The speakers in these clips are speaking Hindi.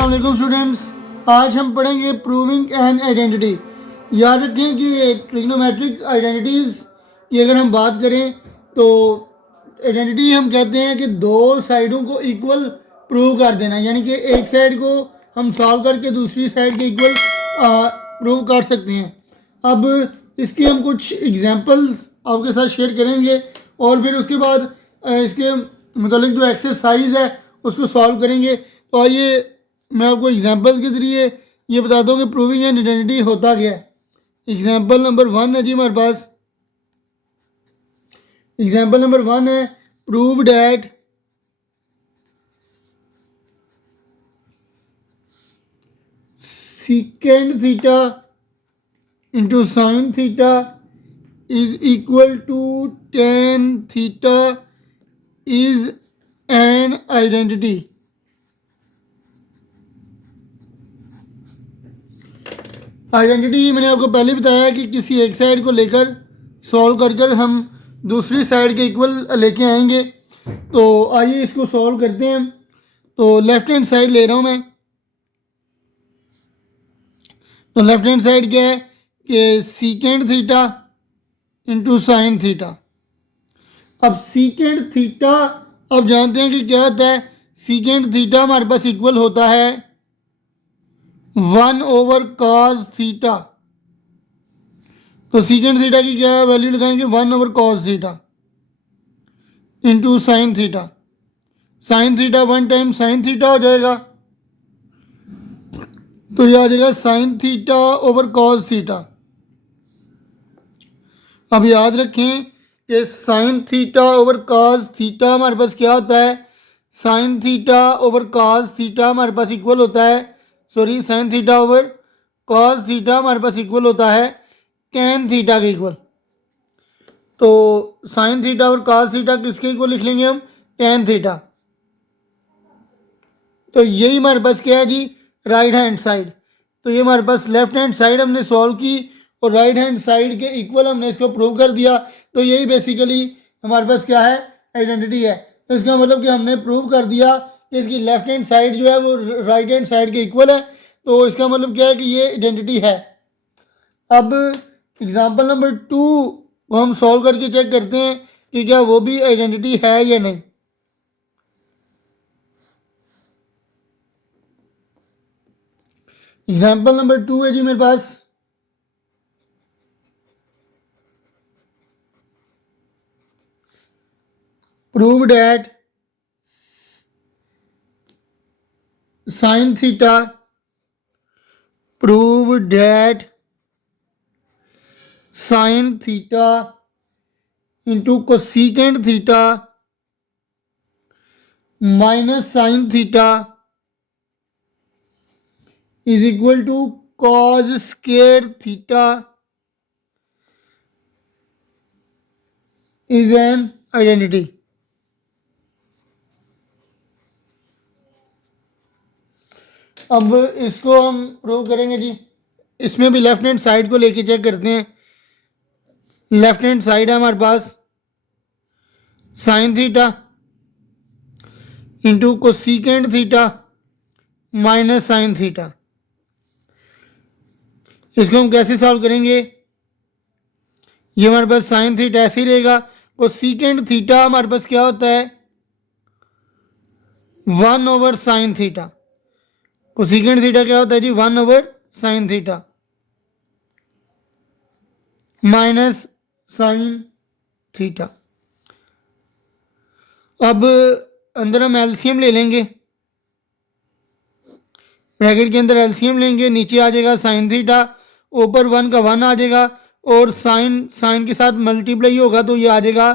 अस्सलाम वालेकुम स्टूडेंट्स। आज हम पढ़ेंगे प्रूविंग एन आइडेंटिटी। याद रखें कि ट्रिग्नोमेट्रिक आइडेंटिटीज़ की अगर हम बात करें तो आइडेंटिटी हम कहते हैं कि दो साइडों को इक्वल प्रूव कर देना, यानी कि एक साइड को हम सॉल्व करके दूसरी साइड के इक्वल प्रूव कर सकते हैं। अब इसकी हम कुछ एग्जांपल्स आपके साथ शेयर करेंगे और फिर उसके बाद इसके मतलब जो एक्सरसाइज है उसको सॉल्व करेंगे। तो आइए मैं आपको एग्जांपल्स के ज़रिए ये बता दूँ कि प्रूविंग एन आइडेंटिटी होता क्या है। एग्जांपल नंबर 1 है जी हमारे पास। एग्जांपल नंबर 1 है prove that secant theta into sine theta is equal to tan theta is an identity. Identity मैंने आपको पहले बताया कि किसी एक साइड को लेकर सॉल्व कर कर हम दूसरी साइड के इक्वल लेके आएंगे। तो आइए इसको सॉल्व करते हैं। तो लेफ्ट हैंड साइड ले रहा हूँ मैं। तो लेफ्ट हैंड साइड क्या है कि सीकेंड थीटा इंटू साइन थीटा। अब सीकेंड थीटा अब जानते हैं कि क्या होता है। सीकेंड थीटा हमारे पास इक्वल होता है 1 ओवर कॉस थीटा। तो सीकेंड थीटा की क्या वैल्यू लगाएंगे 1 over cos theta into sine theta. Sine theta 1 time sine theta हो जाएगा, तो ये आ जाएगा sine theta over cos theta. अब याद रखें कि sign theta over cos theta हमारे पास क्या होता है। Sine theta over cos theta हमारे पास इक्वल होता है, sorry sine theta over cos theta हमारे पास इक्वल होता है टेन थीटा के इक्वल। तो साइन थीटा और कॉस थीटा किसके इक्वल लिख लेंगे हम, टेन थीटा। तो यही हमारे पास क्या है जी, राइट हैंड साइड। तो ये हमारे पास लेफ्ट हैंड साइड हमने सॉल्व की और राइट हैंड साइड के इक्वल हमने इसको प्रूव कर दिया। तो यही बेसिकली हमारे पास क्या है, आइडेंटिटी है। तो इसका मतलब कि हमने प्रूव कर दिया कि इसकी लेफ्ट हैंड साइड जो है वो राइट हैंड साइड के इक्वल है। तो इसका मतलब क्या है कि ये आइडेंटिटी है। अब एग्जाम्पल नंबर 2 को हम सॉल्व करके चेक करते हैं कि क्या वो भी आइडेंटिटी है या नहीं। एग्जाम्पल नंबर 2 है जी मेरे पास। Prove that sine theta prove that sine theta into cosecant theta minus sine theta is equal to cos square theta is an identity. अब इसको हम प्रूव करेंगे जी। इसमें भी लेफ्ट हैंड साइड को लेके चेक करते हैं। लेफ्ट हैंड साइड है हमारे पास sine theta into cosecant theta minus sine theta. इसको हम कैसे सॉल्व करेंगे, ये हमारे पास साइन थीटा ऐसे ही रहेगा। कोसेकेंट थीटा हमारे पास क्या होता है 1 over sine theta. Cosecant theta क्या होता है जी 1 over sine theta minus sine theta. अब अंदर हम एलसीएम ले लेंगे। ब्रैकेट के अंदर एलसीएम लेंगे, नीचे आ जाएगा साइन थीटा, ऊपर 1 का 1 आ जाएगा और साइन के साथ मल्टीप्लाई होगा तो ये आ जाएगा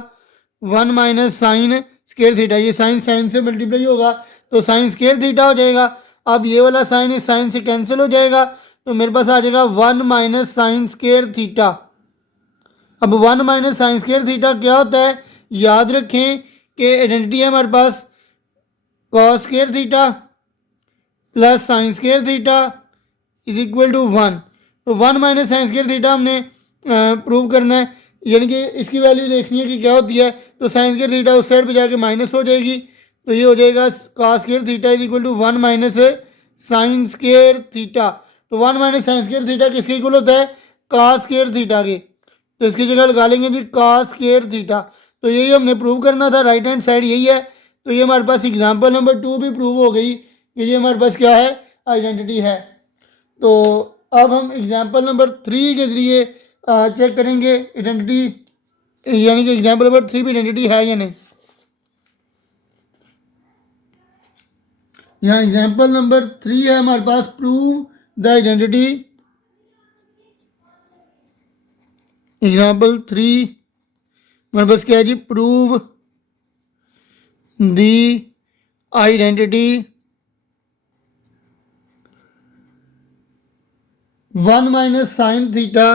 1 माइनस साइन स्क्वायर थीटा। ये साइन से मल्टीप्लाई होगा तो साइन स्क्वायर थीटा हो जाएगा। अब ये वाला साइन इस साइन से कैंसिल हो जाएगा तो मेरे पास आ जाएगा 1 माइनस साइन स्क्वायर थीटा। अब 1 माइनस साइन स्क्वायर थीटा क्या होता है, याद रखें कि आइडेंटिटी है हमारे पास cos square theta plus sine square theta is equal to 1। तो 1 माइनस साइन स्क्वायर थीटा हमने प्रूव करना है, यानी कि इसकी वैल्यू देखनी है कि क्या होती है। तो साइन स्क्वायर थीटा उस साइड पे जाके माइनस हो जाएगी, तो ये हो जाएगा cos square theta is equal to 1 minus sine square theta. तो 1 माइनस साइन स्केयर थीटा किसके इक्वल होता है? कास स्केयर थीटा के। तो इसकी जगह लगा लेंगे जी कास स्केयर थीटा। तो यही हमने प्रूव करना था, राइट हैंड साइड यही है। तो ये हमारे पास एग्जाम्पल नंबर 2 भी प्रूव हो गई कि ये हमारे पास क्या है? आइडेंटिटी है। तो अब हम एग्जाम्पल नंबर 3 के ज़रिए चेक करेंगे आइडेंटिटी, यानी कि एग्जाम्पल नंबर 3 भी आइडेंटिटी है या नहीं। यहाँ एग्जाम्पल नंबर 3 है हमारे पास, प्रूव द आइडेंटिटी। एग्जाम्पल 3 हमारे पास क्या है जी? Prove the identity 1 minus sine theta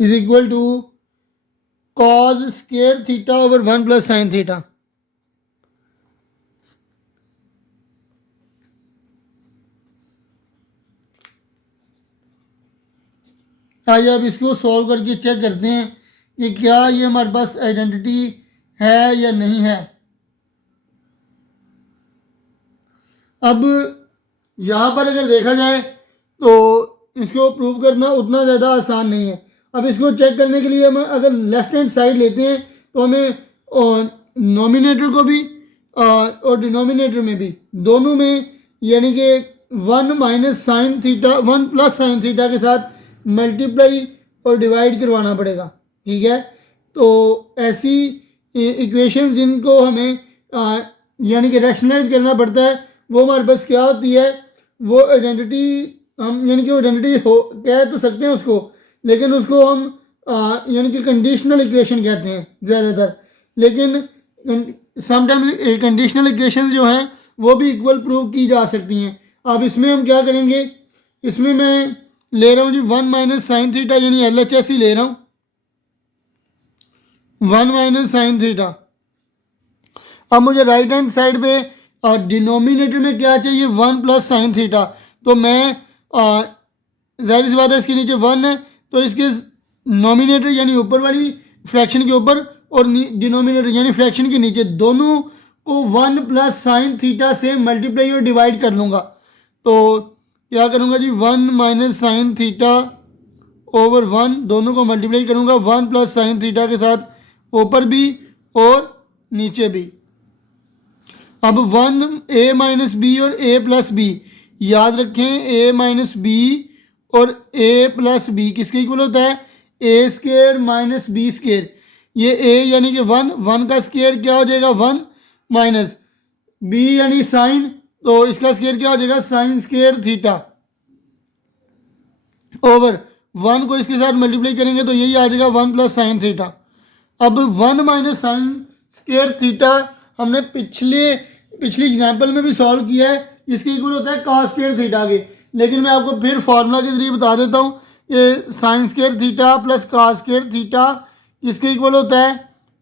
is equal to cos square theta over 1 plus sine theta. आइए अब इसको सॉल्व करके चेक करते हैं कि क्या ये हमारे पास आइडेंटिटी है या नहीं है। अब यहाँ पर अगर देखा जाए तो इसको प्रूव करना उतना ज़्यादा आसान नहीं है। अब इसको चेक करने के लिए हम अगर लेफ्ट हैंड साइड लेते हैं तो हमें नोमिनेटर को भी और डिनोमिनेटर में भी, दोनों में, यानी कि 1 minus sine theta 1 plus sine theta के साथ मल्टीप्लाई और डिवाइड करवाना पड़ेगा। ठीक है, तो ऐसी इक्वेशंस जिनको हमें यानी कि रैशनलाइज करना पड़ता है, वो हमारे पास क्या होती है? वो आइडेंटिटी हम, यानी कि वो आइडेंटिटी हो कह तो सकते हैं उसको, लेकिन उसको हम यानी कि कंडीशनल इक्वेशन कहते हैं ज़्यादातर। लेकिन समटाइम्स कंडीशनल इक्वेशंस जो हैं वो भी इक्वल प्रूव की जा सकती हैं। अब इसमें हम क्या करेंगे? इसमें मैं ले रहा हूँ जी 1 माइनस साइन थीटा, यानी LHS ही ले रहा हूँ, 1 माइनस साइन थीटा। अब मुझे राइट हैंड साइड पे डिनोमिनेटर में क्या चाहिए? 1 प्लस साइन थीटा। तो मैं जाहिर सी बात है इसके नीचे 1 है, तो इसके नोमिनेटर यानी ऊपर वाली फ्रैक्शन के ऊपर और डिनोमिनेटर यानी फ्रैक्शन के नीचे, दोनों को 1 प्लस साइन थीटा से मल्टीप्लाई और डिवाइड कर लूँगा। तो क्या करूँगा जी? 1 माइनस साइन थीटा ओवर 1, दोनों को मल्टीप्लाई करूँगा 1 प्लस साइन थीटा के साथ, ऊपर भी और नीचे भी। अब 1 a माइनस बी और a प्लस बी, याद रखें a माइनस बी और a प्लस बी किसके इक्वल होता है? a square minus b square. ये a यानी कि 1 का स्केयर क्या हो जाएगा? 1 माइनस b यानी साइन, तो इसका स्केयर क्या हो जाएगा? साइन स्केयर थीटा ओवर 1 को इसके साथ मल्टीप्लाई करेंगे तो यही आ जाएगा 1 प्लस साइन थीटा। अब 1 माइनस साइन स्केयर थीटा हमने पिछली एग्जाम्पल में भी सॉल्व किया है, इसके इक्वल होता है कॉस स्केयर थीटा के। लेकिन मैं आपको फिर फार्मूला के जरिए बता देता हूँ कि sine square theta plus cos square theta किसके इक्वल होता है?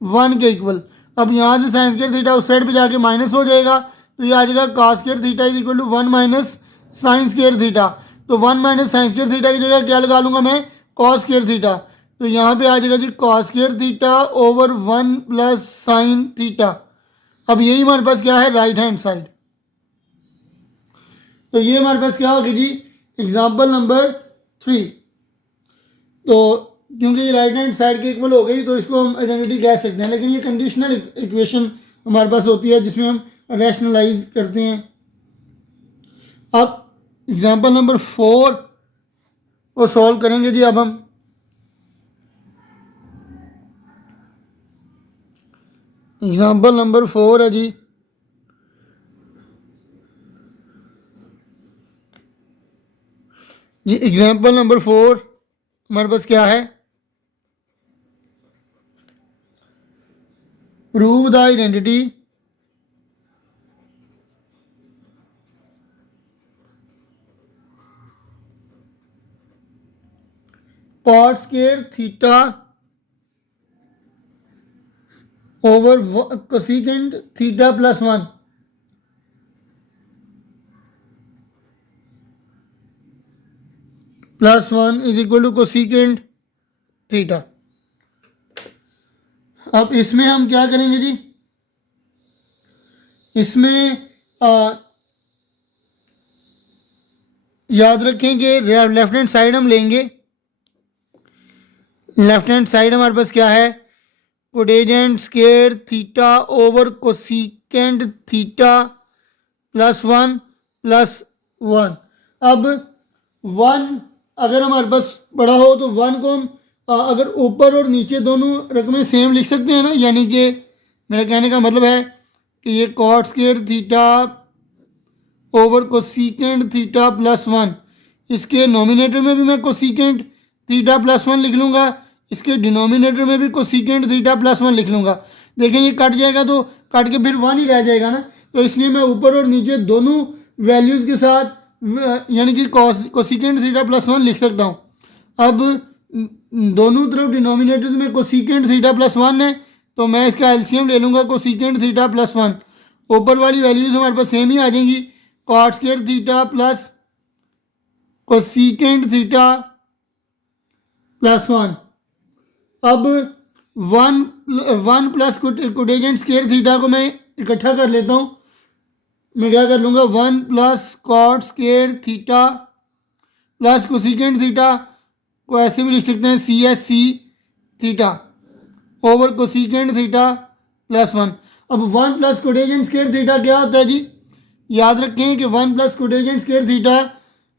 1 के इक्वल। अब यहाँ से साइन स्केयर थीटा उस साइड पे जाके माइनस हो जाएगा, तो ये आ जाएगा cos square theta is equal to 1 minus sine square theta. तो 1 माइनस साइन स्केयर थीटा की जगह क्या लगा लूँगा मैं? Cos square theta. तो यहाँ पे आ जाएगा जी cos square theta over 1 plus sine theta. अब यही हमारे पास क्या है? Right hand side. तो ये हमारे पास क्या होगी जी? Example number 3। तो क्योंकि ये राइट हैंड साइड के इक्वल हो गई तो इसको हम आइडेंटिटी कह सकते हैं, लेकिन ये कंडीशनल इक्वेशन हमारे पास होती है जिसमें हम रैशनलाइज करते हैं। अब एग्जाम्पल नंबर 4 को सॉल्व करेंगे जी। अब हम एग्जाम्पल नंबर 4 है जी, एग्जाम्पल नंबर 4 हमारे पास क्या है? Prove the identity cot square theta over cosecant theta plus 1। Plus 1 is equal to cosecant theta. अब इसमें हम क्या करेंगे जी? इसमें याद रखें कि लेफ्ट हैंड साइड हम लेंगे, लेफ्ट हैंड साइड हमारे पास क्या है, cotangent square theta over cosecant theta +1 +1। अब 1 अगर हमारे पास बड़ा हो तो 1 को हम अगर ऊपर और नीचे दोनों रकमें सेम लिख सकते हैं ना, यानी कि मेरा कहने का मतलब है कि ये cot square theta over cosecant theta +1, इसके नॉमिनेटर में भी मैं कोसिकेंट थीटा +1 लिख लूँगा, इसके डिनोमिनेटर में भी कोसिकेंट थीटा +1 लिख लूँगा। देखें ये कट जाएगा तो कट के फिर 1 ही रह जाएगा ना, तो इसलिए मैं ऊपर और नीचे दोनों वैल्यूज़ के साथ यानी कि कोसिकेंट थीटा +1 लिख सकता हूँ। अब दोनों तरफ डिनोमिनेटर्स में कोसिकेंट थीटा +1 है तो मैं इसका एलसीएम ले लूँगा कोसिकेंट थीटा +1। ऊपर वाली वैल्यूज़ हमारे पास सेम ही आ जाएंगी, cot square theta plus cosecant theta +1। अब 1 प्लस कोटेजेंट स्क्वायर थीटा को मैं इकट्ठा कर लेता हूँ। मैं क्या कर लूँगा, 1 plus cot square theta plus cosecant theta को ऐसे भी लिख सकते हैं CSC theta over cosecant theta +1। अब 1 प्लस कोटेजेंट स्क्वायर थीटा क्या होता है जी, याद रखें कि 1 प्लस कोटेजेंट स्क्वायर थीटा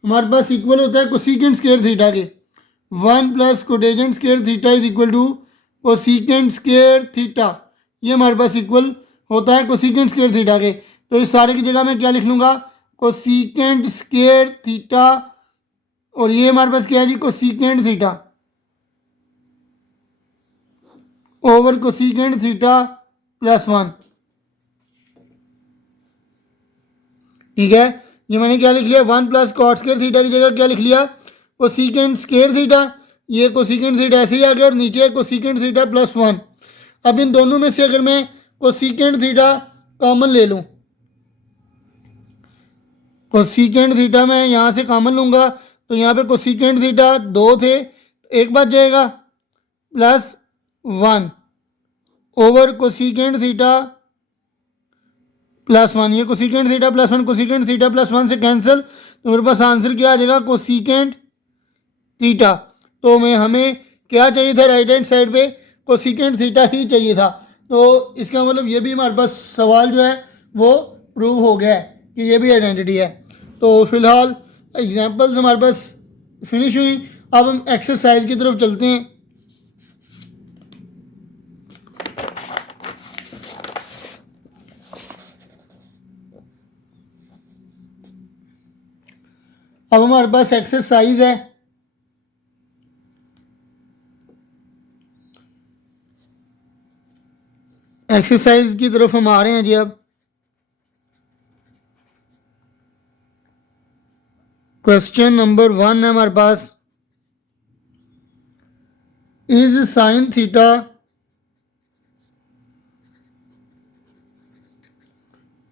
हमारे पास इक्वल होता है कोसिकेंट स्क्वायर थीटा के। 1 plus cotangent square theta is equal to cosecant square theta, ये हमारे पास इक्वल होता है कोसिकेंट स्क्वायर थीटा के। तो इस सारे की जगह मैं क्या लिख लूँगा, कोसिकेंट स्क्वायर थीटा, और ये हमारे पास क्या है जी, cosecant theta over cosecant theta +1। ठीक है, ये मैंने क्या लिख लिया, 1 प्लस कॉट स्क्वायर थीटा की जगह क्या लिख लिया, कोसिकेंट स्क्वायर थीटा। ये कोसिकेंट थीटा ऐसे ही आ गया और नीचे कोसिकेंट थीटा +1। अब इन दोनों में से अगर मैं कोसिकेंट थीटा कॉमन ले लूँ, कोसिकेंट थीटा मैं यहाँ से कॉमन लूँगा तो यहाँ पे कोसिकेंट थीटा 2 थे, एक बच जाएगा +1 ओवर कोसिकेंट थीटा +1। ये कोसिकेंट थीटा +1 कोसिकेंट थीटा +1 से कैंसिल, तो मेरे पास आंसर क्या आ जाएगा, कोसिकेंट थीटा। तो हमें क्या चाहिए था, राइट हैंड साइड पे कोसिकेंट थीटा ही चाहिए था। तो इसका मतलब ये भी हमारे पास सवाल जो है वो प्रूव हो गया है कि ये भी आइडेंटिटी है। तो फिलहाल एग्जांपल्स हमारे पास फिनिश हुई। अब हम एक्सरसाइज की तरफ चलते हैं। अब हमारे पास एक्सरसाइज है, एक्सरसाइज की तरफ हम आ रहे हैं जी। अब क्वेश्चन नंबर 1 है हमारे पास, is sine theta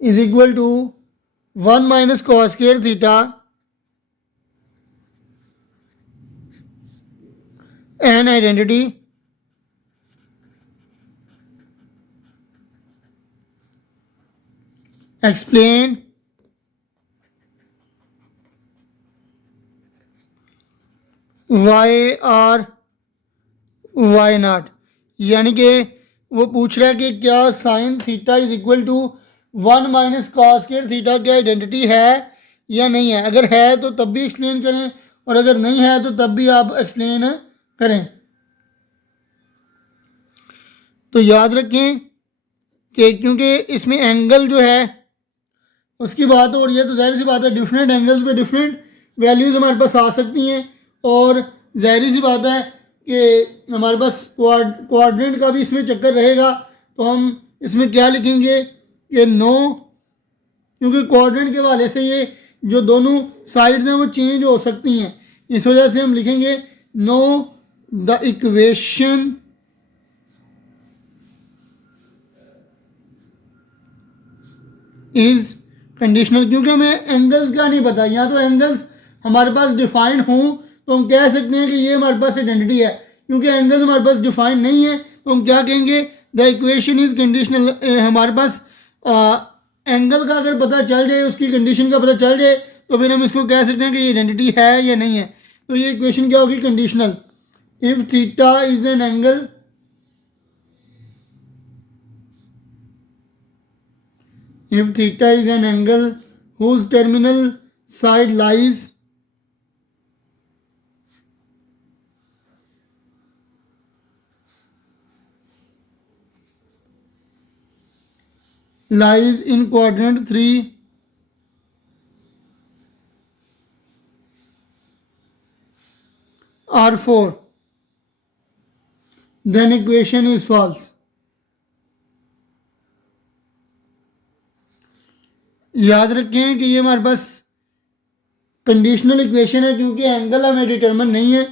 is equal to 1 minus cos square theta an identity. Explain why or why not, यानी कि वो पूछ रहा है कि क्या sine theta is equal to 1 minus cos square theta की आइडेंटिटी है या नहीं है। अगर है तो तब भी एक्सप्लेन करें और अगर नहीं है तो तब भी आप एक्सप्लेन करें। तो याद रखें कि क्योंकि इसमें एंगल जो है उसकी बात हो रही है तो जाहिर सी बात है डिफरेंट एंगल्स पे डिफरेंट वैल्यूज़ हमारे पास आ सकती हैं, और जाहिर सी बात है कि हमारे पास क्वाड्रेंट का भी इसमें चक्कर रहेगा। तो हम इसमें क्या लिखेंगे कि नो, क्योंकि क्वाड्रेंट के हवाले से ये जो दोनों साइड्स हैं वो चेंज हो सकती हैं, इस वजह से हम लिखेंगे know the equation is conditional. क्योंकि हमें एंगल्स का नहीं पता, या तो एंगल्स हमारे पास डिफाइंड हों तो हम कह सकते हैं कि ये हमारे पास आइडेंटिटी है। क्योंकि एंगल्स हमारे पास डिफाइंड नहीं है तो हम क्या कहेंगे, द इक्वेशन इज कंडीशनल। हमारे पास एंगल का अगर पता चल जाए, उसकी कंडीशन का पता चल जाए, तो फिर हम इसको कह सकते हैं कि ये आइडेंटिटी है या नहीं है। तो ये इक्वेशन क्या होगी, conditional. If theta is an angle, if theta is an angle whose terminal side lies in quadrant 3 or 4, then equation is false. याद रखें कि ये हमारे पास कंडीशनल इक्वेशन है, क्योंकि एंगल हमें डिटरमिन नहीं है।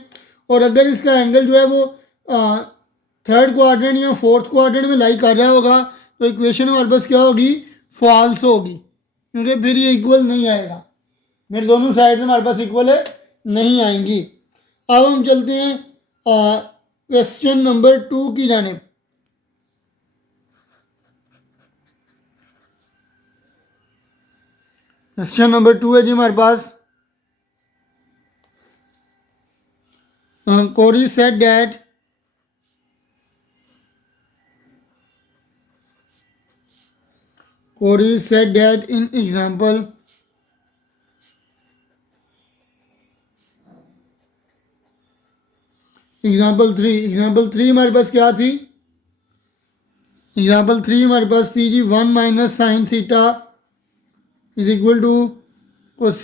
और अगर इसका एंगल जो है वो थर्ड क्वाड्रेंट या फोर्थ क्वाड्रेंट में लाई कर रहा होगा, तो इक्वेशन हमारे पास क्या होगी, फॉल्स होगी, क्योंकि फिर ये इक्वल नहीं आएगा, फिर दोनों साइड हमारे पास इक्वल है नहीं आएंगी। अब हम चलते हैं क्वेश्चन नंबर 2 की जानिब। क्वेश्चन नंबर 2 है जी हमारे पास, Corey said that in example example 3 हमारे पास क्या थी, एग्जाम्पल 3 हमारे पास थी जी 1 minus sine theta is equal to cos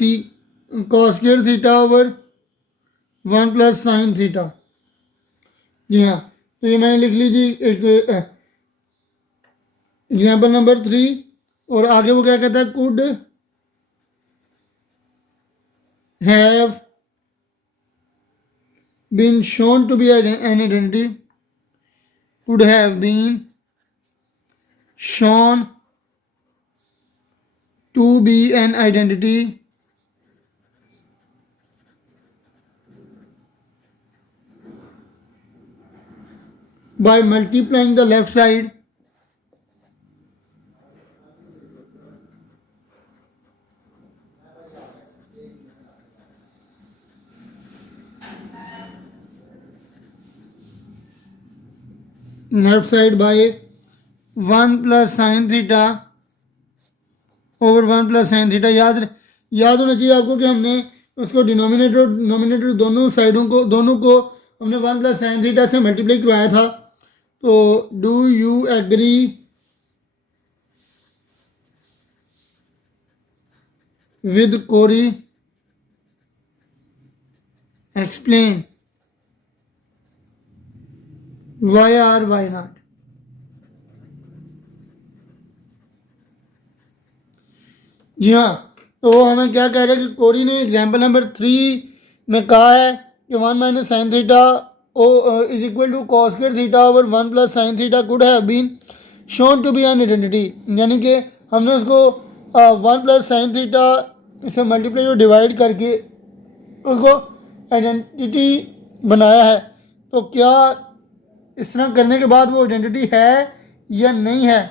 square theta over 1 plus sine theta. जी हाँ, तो ये मैंने लिख ली जी एग्जाम्पल नंबर 3। और आगे वो क्या कहता है, could have been shown to be an identity, could have been shown to be an identity by multiplying the left side by 1 plus sine theta over 1 plus sine theta. याद होना चाहिए आपको कि हमने उसको डिनोमिनेटर और डिनोमिनेटर दोनों को हमने 1 प्लस साइन थीटा से मल्टीप्लाई करवाया था। तो do you agree with Kori, explain why or why not. जी हाँ, तो हमें क्या कह रहे हैं कि कोरी ने एग्जाम्पल नंबर 3 में कहा है कि 1 minus sine theta is equal to cos square theta over 1 plus sine theta could have been shown to be an identity. यानी कि हमने उसको 1 प्लस साइन थीटा से मल्टीप्लाई और डिवाइड करके उसको आइडेंटिटी बनाया है। तो क्या इस तरह करने के बाद वो आइडेंटिटी है या नहीं है?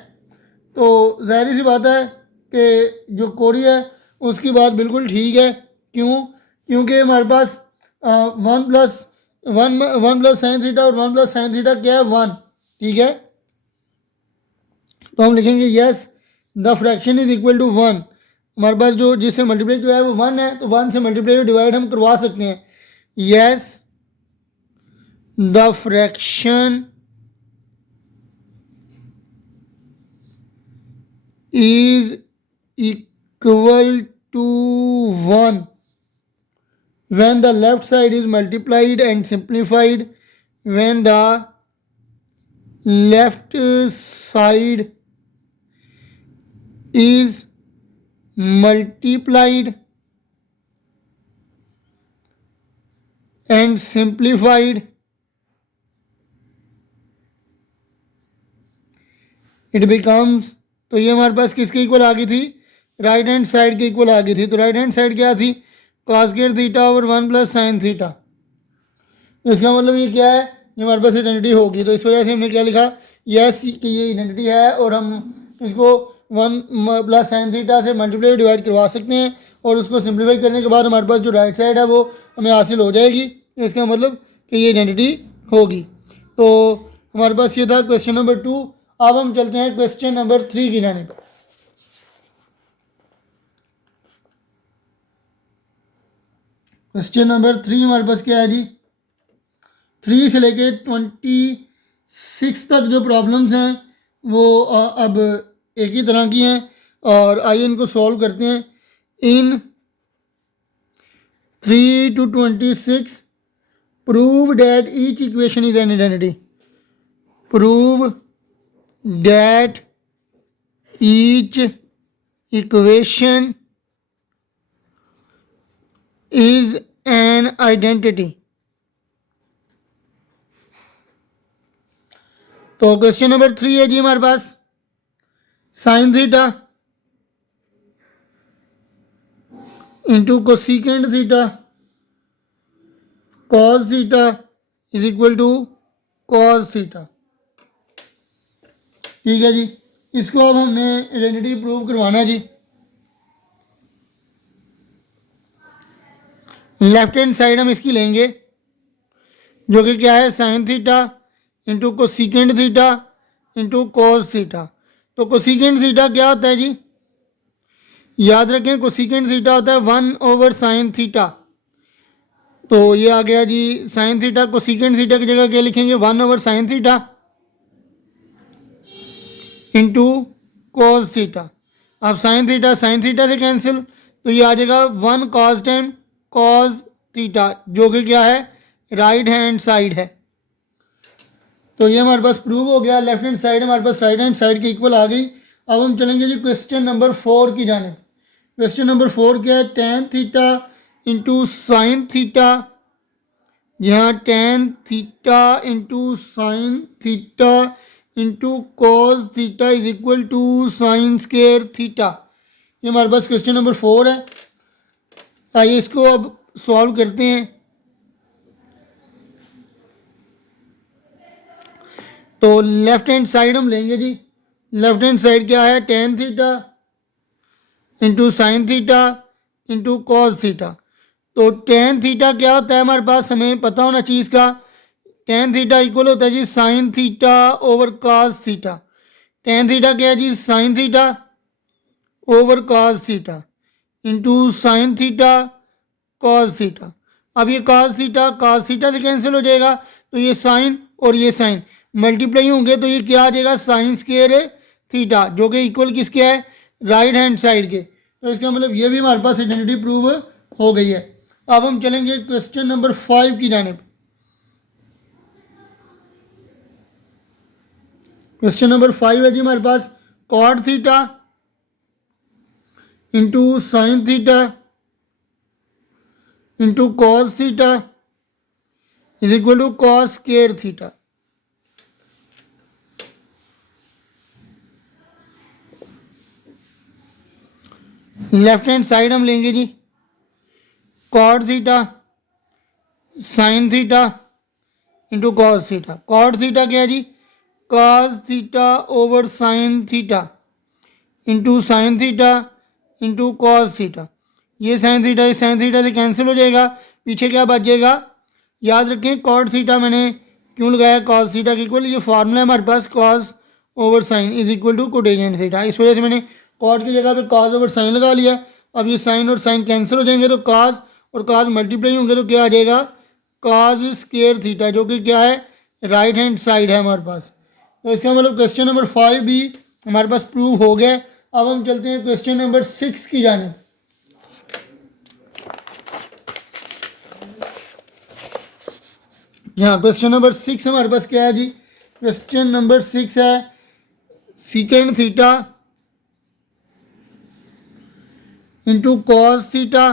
तो ज़ाहिर सी बात है कि जो कोरी है उसकी बात बिल्कुल ठीक है। क्यों? क्योंकि हमारे पास 1 प्लस साइन थीटा और 1 प्लस साइन थीटा क्या है, 1। ठीक है, तो हम लिखेंगे yes the fraction is equal to 1। हमारे पास जो जिससे मल्टीप्लाई किया है वो 1 है, तो 1 से मल्टीप्लाई और डिवाइड हम करवा सकते हैं। Yes the fraction is equal to 1 when the left side is multiplied and simplified, when the left side is multiplied and simplified, it becomes, तो ये हमारे पास किसके इक्वल आ गई थी, राइट हैंड साइड के इक्वल आ गई थी। तो राइट हैंड साइड क्या थी, cos square theta over 1 plus sine theta. तो इसका मतलब ये क्या है, ये हमारे पास आइडेंटिटी होगी। तो इस वजह से हमने क्या लिखा, यस कि ये आइडेंटिटी है और हम इसको वन प्लस साइन थीटा से मल्टीप्लाई डिवाइड करवा सकते हैं और उसको सिंप्लीफाई करने के बाद हमारे पास जो राइट साइड है वो हमें हासिल हो जाएगी। इसका मतलब कि ये आइडेंटिटी होगी। तो हमारे पास ये था क्वेश्चन नंबर 2। अब हम चलते हैं क्वेश्चन नंबर 3 की जाने पर। क्वेश्चन नंबर 3 हमारे पास क्या है जी, 3 से लेके 26 तक जो प्रॉब्लम्स हैं वो अब एक ही तरह की हैं और आइए इनको सॉल्व करते हैं। इन 3 to 26 prove that each equation is an identity. Prove that each equation is an identity. तो क्वेश्चन नंबर 3 है जी हमारे पास, sine theta into cosecant theta cos theta is equal to cos theta. ठीक है जी, इसको अब हमने आइडेंटिटी प्रूव करवाना है जी। लेफ्ट हैंड साइड हम इसकी लेंगे जो कि क्या है, sine theta into cosecant theta into cos theta. तो कोसेकेंट थीटा क्या होता है जी, याद रखें कोसेकेंट थीटा होता है 1/sin थीटा। तो ये आ गया जी साइन थीटा, कोसेकेंट थीटा की जगह क्या लिखेंगे 1/sin theta into cos theta. अब साइन थीटा से कैंसिल, तो ये आ जाएगा 1 cos टाइम कॉस थीटा जो कि क्या है, राइट हैंड साइड है। तो ये हमारे पास प्रूव हो गया, लेफ्ट हैंड साइड हमारे पास राइट हैंड साइड के इक्वल आ गई। अब हम चलेंगे जी क्वेश्चन नंबर 4 की जाने। क्वेश्चन नंबर 4 क्या है, tan theta into sine theta, जहाँ tan theta into sine theta into cos theta is equal to sine square theta. ये हमारे पास क्वेश्चन नंबर 4 है। आइए इसको अब सॉल्व करते हैं। तो लेफ्ट हैंड साइड हम लेंगे जी, लेफ्ट हैंड साइड क्या है, tan theta into sine theta into cos theta. तो tan थीटा क्या होता है हमारे पास, हमें पता होना चाहिए इसका। tan थीटा इक्वल होता है जी sine theta over cos theta. tan theta क्या है जी, sine theta over cos theta into sine theta cos theta. अब ये कॉस थीटा से कैंसिल हो जाएगा, तो ये साइन और ये साइन मल्टीप्लाई होंगे तो ये क्या आ जाएगा, साइन स्क्वायर थीटा जो कि इक्वल किसके है, राइट हैंड साइड के। तो इसका मतलब ये भी हमारे पास आइडेंटिटी प्रूव हो गई है। अब हम चलेंगे क्वेश्चन नंबर 5 की जानिब। क्वेश्चन नंबर 5 है जी हमारे पास, cot theta into sine theta into cos theta is equal to cos square theta. Left hand side हम लेंगे जी, cot theta sine theta into cos theta. Cot theta क्या है जी, cos theta over sine theta into sine theta into cos theta. ये साइन थीटा से कैंसिल हो जाएगा, पीछे क्या बच जाएगा, याद रखें कॉट थीटा मैंने क्यों लगाया कॉस थीटा के इक्वल, ये फार्मूला है हमारे पास cos over sine is equal to cotangent theta. इस वजह से मैंने कॉट की जगह पे कॉस ओवर साइन लगा लिया। अब ये साइन और साइन कैंसिल हो जाएंगे तो कॉस और कॉस मल्टीप्लाई होंगे तो क्या आ जाएगा, कॉस स्क्वायर थीटा जो कि क्या है, राइट हैंड साइड है हमारे पास। तो इसका मतलब क्वेश्चन नंबर 5 भी हमारे पास प्रूव हो गया। अब हम चलते हैं क्वेश्चन नंबर 6 की जाने। यहाँ क्वेश्चन नंबर 6 हमारे पास क्या है जी, क्वेश्चन नंबर 6 है secant theta into cos theta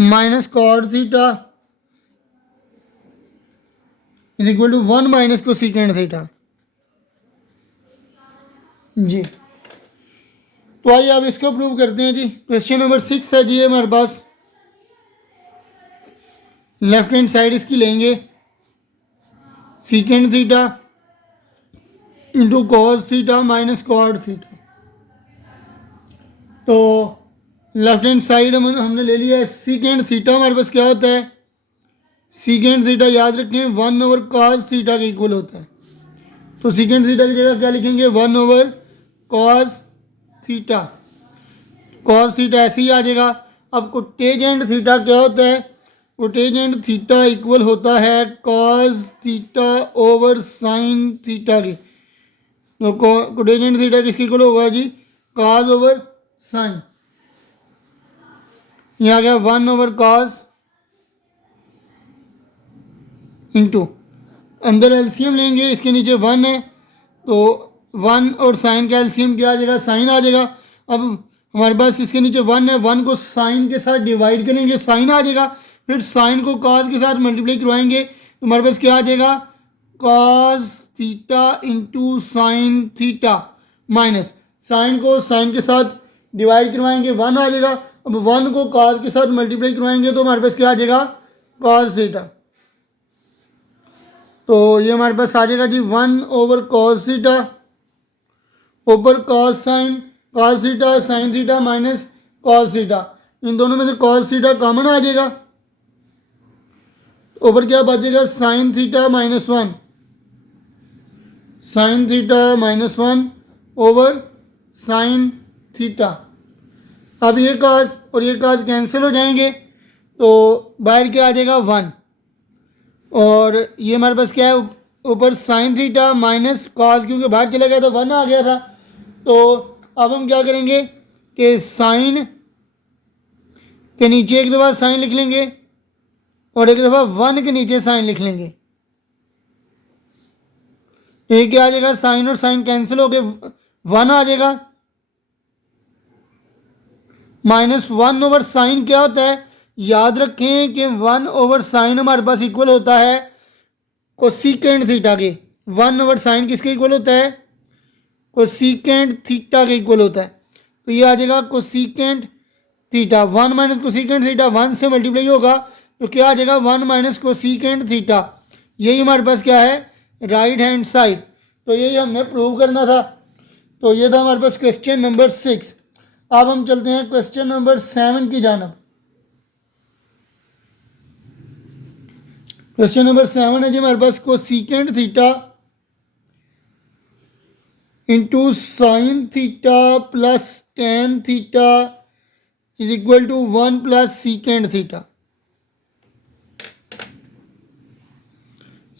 minus cot theta is equal to 1 minus को सीकेंड थीटा जी। तो आइए अब इसको प्रूव करते हैं जी। क्वेश्चन नंबर 6 है जी हमारे पास, लेफ्ट हैंड साइड इसकी लेंगे secant theta into cos theta minus cot theta. तो लेफ्ट हैंड साइड हमने ले लिया है। सीकेंड थीटा हमारे पास क्या होता है? सीकेंड थीटा याद रखें 1 ओवर कॉस थीटा के इक्वल होता है। तो सीकेंड थीटा की जगह क्या लिखेंगे? 1 over cos theta. Cos theta ऐसे ही आ जाएगा। अब कोटेजेंट थीटा क्या होता है? कोटेजेंट थीटा इक्वल होता है cos theta over sine theta के। तो कोटेजेंट थीटा किसके इक्वल होगा जी? Cos over sign. ये आ गया 1 ओवर कॉस इंटू अंदर एलसीएम लेंगे, इसके नीचे 1 है तो 1 और साइन का एलसीएम क्या आ जाएगा? साइन आ जाएगा। अब हमारे पास इसके नीचे 1 है, 1 को साइन के साथ डिवाइड करेंगे, साइन आ जाएगा। फिर साइन को कॉस के साथ मल्टीप्लाई करवाएंगे तो हमारे पास क्या आ जाएगा? Cos theta into sine theta minus sine को साइन के साथ डिवाइड करवाएंगे 1 आ जाएगा। अब 1 को कॉस के साथ मल्टीप्लाई करवाएंगे तो हमारे पास क्या आ जाएगा? Cos theta. तो ये हमारे पास आ जाएगा जी 1 ओवर कॉस थीटा ऊपर cos theta sine theta minus cos theta. इन दोनों में से कॉस थीटा कॉमन आ जाएगा। ऊपर क्या बचेगा? Sign theta minus 1, sign theta minus 1 over sine theta. अब ये कॉस और ये कॉस कैंसिल हो जाएंगे तो बाहर क्या आ जाएगा? 1। और ये हमारे पास क्या है? ऊपर साइन थीटा माइनस कॉस, क्योंकि बाहर चला गया तो 1 आ गया था। तो अब हम क्या करेंगे कि साइन के नीचे एक दफ़ा साइन लिख लेंगे और एक दफ़ा 1 के नीचे साइन लिख लेंगे। ये क्या आ जाएगा? साइन और साइन कैंसिल हो गए, 1 आ जाएगा। माइनस 1 ओवर साइन क्या होता है? याद रखें कि 1 ओवर साइन हमारे पास इक्वल होता है कोसीकेंड थीटा के। 1 ओवर साइन किसके इक्वल होता है? कोसीकेंड थीटा के इक्वल होता है। तो ये आ जाएगा कोसीकेंड थीटा। 1 माइनस कोसीकेंड थीटा 1 से मल्टीप्लाई होगा तो क्या आ जाएगा? 1 माइनस कोसीकेंड थीटा। यही हमारे पास क्या है? Right hand side. तो यही हमने प्रूव करना था। तो ये था हमारे पास क्वेश्चन नंबर 6। अब हम चलते हैं क्वेश्चन नंबर 7 की जानब। क्वेश्चन नंबर 7 है जी हमारे पास cosecant theta into sine theta plus tan theta is equal to 1 plus secant theta.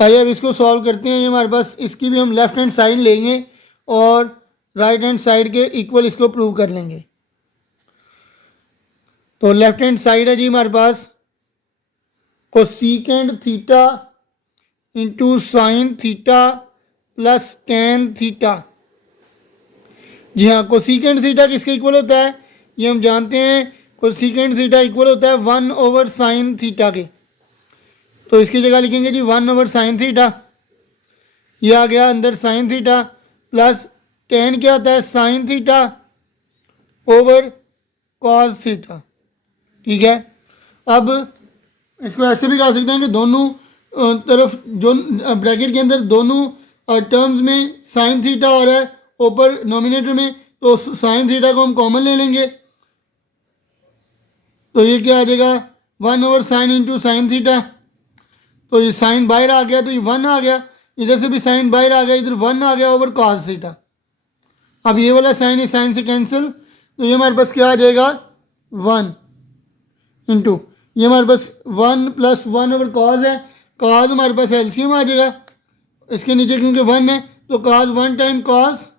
आइए अब इसको सॉल्व करते हैं। ये हमारे पास इसकी भी हम लेफ्ट हैंड साइड लेंगे और राइट हैंड साइड के इक्वल इसको प्रूव कर लेंगे। तो लेफ्ट हैंड साइड है जी हमारे पास cosecant theta into sine theta plus tan theta. जी हाँ, कोसीकेंड थीटा किसके इक्वल होता है? ये हम जानते हैं। कोसीकेंड थीटा इक्वल होता है 1 ओवर साइन थीटा के। तो इसकी जगह लिखेंगे जी 1 ओवर साइन थीटा। ये आ गया अंदर साइन थीटा प्लस टेन क्या होता है? Sine theta over cos theta. ठीक है। अब इसको ऐसे भी कह सकते हैं कि दोनों तरफ जो ब्रैकेट के अंदर दोनों टर्म्स में साइन थीटा आ रहा है ऊपर नोमिनेटर में, तो साइन थीटा को हम कॉमन ले लेंगे। तो ये क्या आ जाएगा? 1 over sine into sine theta. तो ये साइन बाहर आ गया तो ये 1 आ गया, इधर से भी साइन बाहर आ गया, इधर 1 आ गया ओवर कॉस थीटा। अब ये वाला साइन इस साइन से कैंसिल, तो ये हमारे पास क्या आ जाएगा? 1 इंटू ये हमारे पास 1 प्लस 1 ओवर कॉस है। कॉस हमारे पास एलसीएम आ जाएगा इसके नीचे, क्योंकि 1 है तो कॉस 1 टाइम कॉस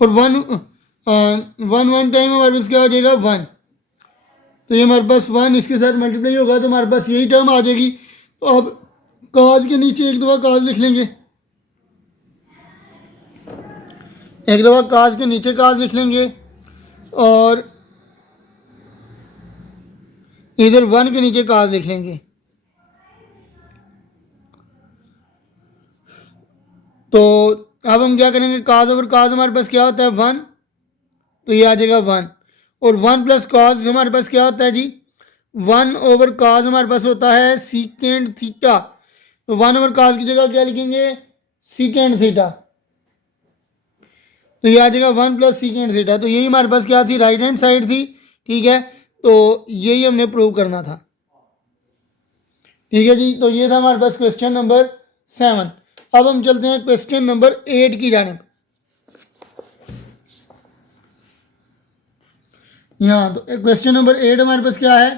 और 1 टाइम हमारे पास क्या हो जाएगा? 1। तो ये हमारे पास 1 इसके साथ मल्टीप्लाई होगा तो हमारे पास यही टर्म आ जाएगी। तो अब कॉस के नीचे एक दफ़ा कॉस लिख लेंगे, एक दफ़ा कॉस के नीचे कॉस लिख लेंगे और इधर 1 के नीचे कॉस लिख लेंगे। तो अब हम क्या करेंगे? कॉस ओवर कॉस हमारे पास क्या होता है? 1। तो ये आ जाएगा 1 और 1 प्लस कॉस हमारे पास क्या होता है जी? 1 ओवर कॉस हमारे पास होता है सीकेंड थीटा। तो 1 ओवर कॉस की जगह क्या लिखेंगे? Secant theta. तो ये आ जाएगा 1 प्लस सीकेंड थीटा। तो यही हमारे पास क्या थी, राइट हैंड साइड थी। ठीक है, तो यही हमने प्रूव करना था। ठीक है जी, तो ये था हमारे पास क्वेश्चन नंबर 7। अब हम चलते हैं क्वेश्चन नंबर 8 की जानिब। यहाँ तो क्वेश्चन नंबर 8 हमारे पास क्या है,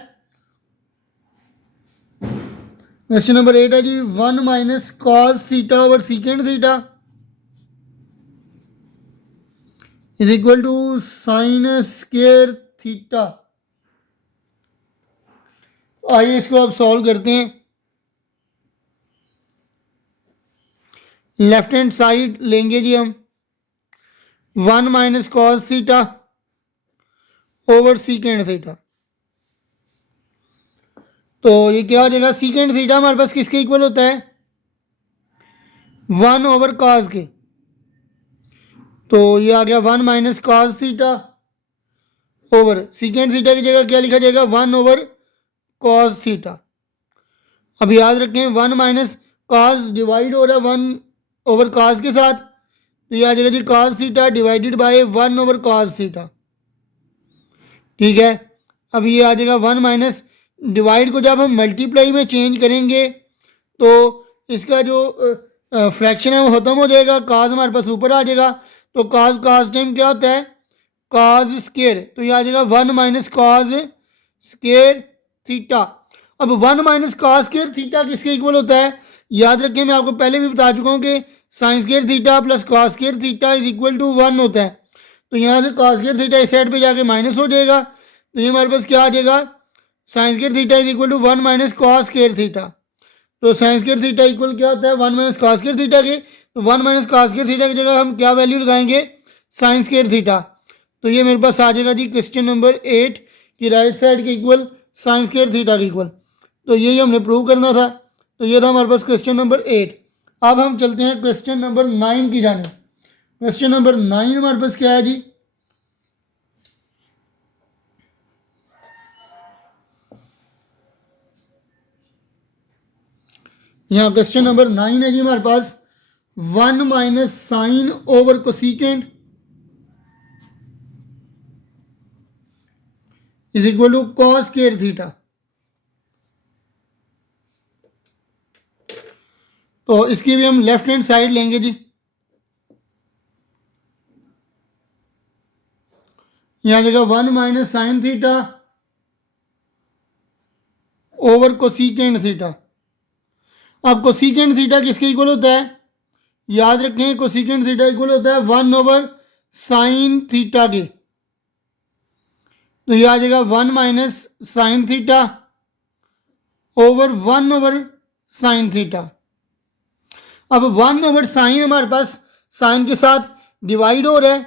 क्वेश्चन नंबर 8 है जी 1 minus cos theta over secant theta is equal to sine square theta. आइए इसको अब सॉल्व करते हैं। लेफ्ट हैंड साइड लेंगे जी हम 1 minus cos theta over secant theta. तो ये क्या हो जाएगा, सीकेंड थीटा हमारे पास किसके इक्वल होता है, 1 ओवर कॉस के। तो ये आ गया 1 minus cos theta over secant theta की जगह क्या लिखा जाएगा, 1 ओवर कॉस थीटा। अब याद रखें 1 माइनस कॉस डिवाइड हो रहा है 1 ओवर कॉस के साथ, तो ये आ जाएगा जी cos theta divided by 1 over cos theta. ठीक है, अब ये आ जाएगा 1 माइनस डिवाइड को जब हम मल्टीप्लाई में चेंज करेंगे तो इसका जो फ्रैक्शन है वो ख़त्म हो जाएगा, काज हमारे पास ऊपर आ जाएगा। तो काज टाइम क्या होता है, काज स्केयर। तो ये आ जाएगा 1 माइनस काज स्केयर थीटा। अब 1 माइनस काज स्केयर थीटा किसके इक्वल होता है, याद रखें मैं आपको पहले भी बता चुका हूँ कि sine square theta plus cos square theta is equal to 1 होता है। तो यहाँ से काज स्केयर थीटा इस साइड पे जाके माइनस हो जाएगा, तो ये हमारे पास क्या आ जाएगा, sine square theta is equal to 1 minus cos square theta. तो साइन स्क्वायर थीटा इक्वल क्या होता है, 1 माइनस कॉस स्क्वायर थीटा के। तो 1 माइनस कॉस स्क्वायर थीटा की जगह हम क्या वैल्यू लगाएंगे, साइन स्क्वायर थीटा। तो ये मेरे पास आ जाएगा जी क्वेश्चन नंबर 8 की राइट साइड के इक्वल साइन स्क्वायर थीटा के इक्वल। तो यही हमने प्रूव करना था। तो ये था हमारे पास क्वेश्चन नंबर 8। अब हम चलते हैं क्वेश्चन नंबर 9 की जाने। क्वेश्चन नंबर 9 हमारे पास क्या है जी, यहाँ क्वेश्चन नंबर 9 है जी हमारे पास 1 minus sine over cosecant is equal to cos square theta. तो इसकी भी हम लेफ्ट हैंड साइड लेंगे जी। यहाँ जगह 1 minus sine theta over cosecant theta. अब कोसिकेंट थीटा किसके इक्वल होता है, याद रखें कोसिकेंट थीटा इक्वल होता है 1 ओवर साइन थीटा के। तो ये आ जाएगा 1 minus sine theta over 1 over sine theta. अब 1 ओवर साइन हमारे पास साइन के साथ डिवाइड हो रहा है,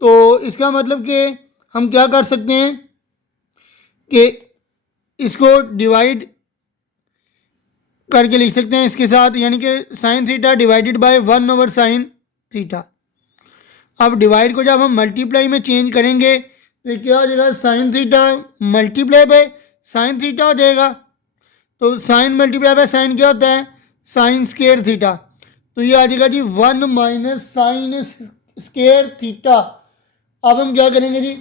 तो इसका मतलब कि हम क्या कर सकते हैं कि इसको डिवाइड करके लिख सकते हैं इसके साथ, यानी कि sine theta divided by 1 over sine theta. अब डिवाइड को जब हम मल्टीप्लाई में चेंज करेंगे तो क्या हो जाएगा, sine theta multiply by sine theta हो जाएगा। तो साइन मल्टीप्लाई बाय साइन क्या होता है, साइन स्क्वायर थीटा। तो ये आ जाएगा जी 1 माइनस साइन स्क्वायर थीटा। अब हम क्या करेंगे जी,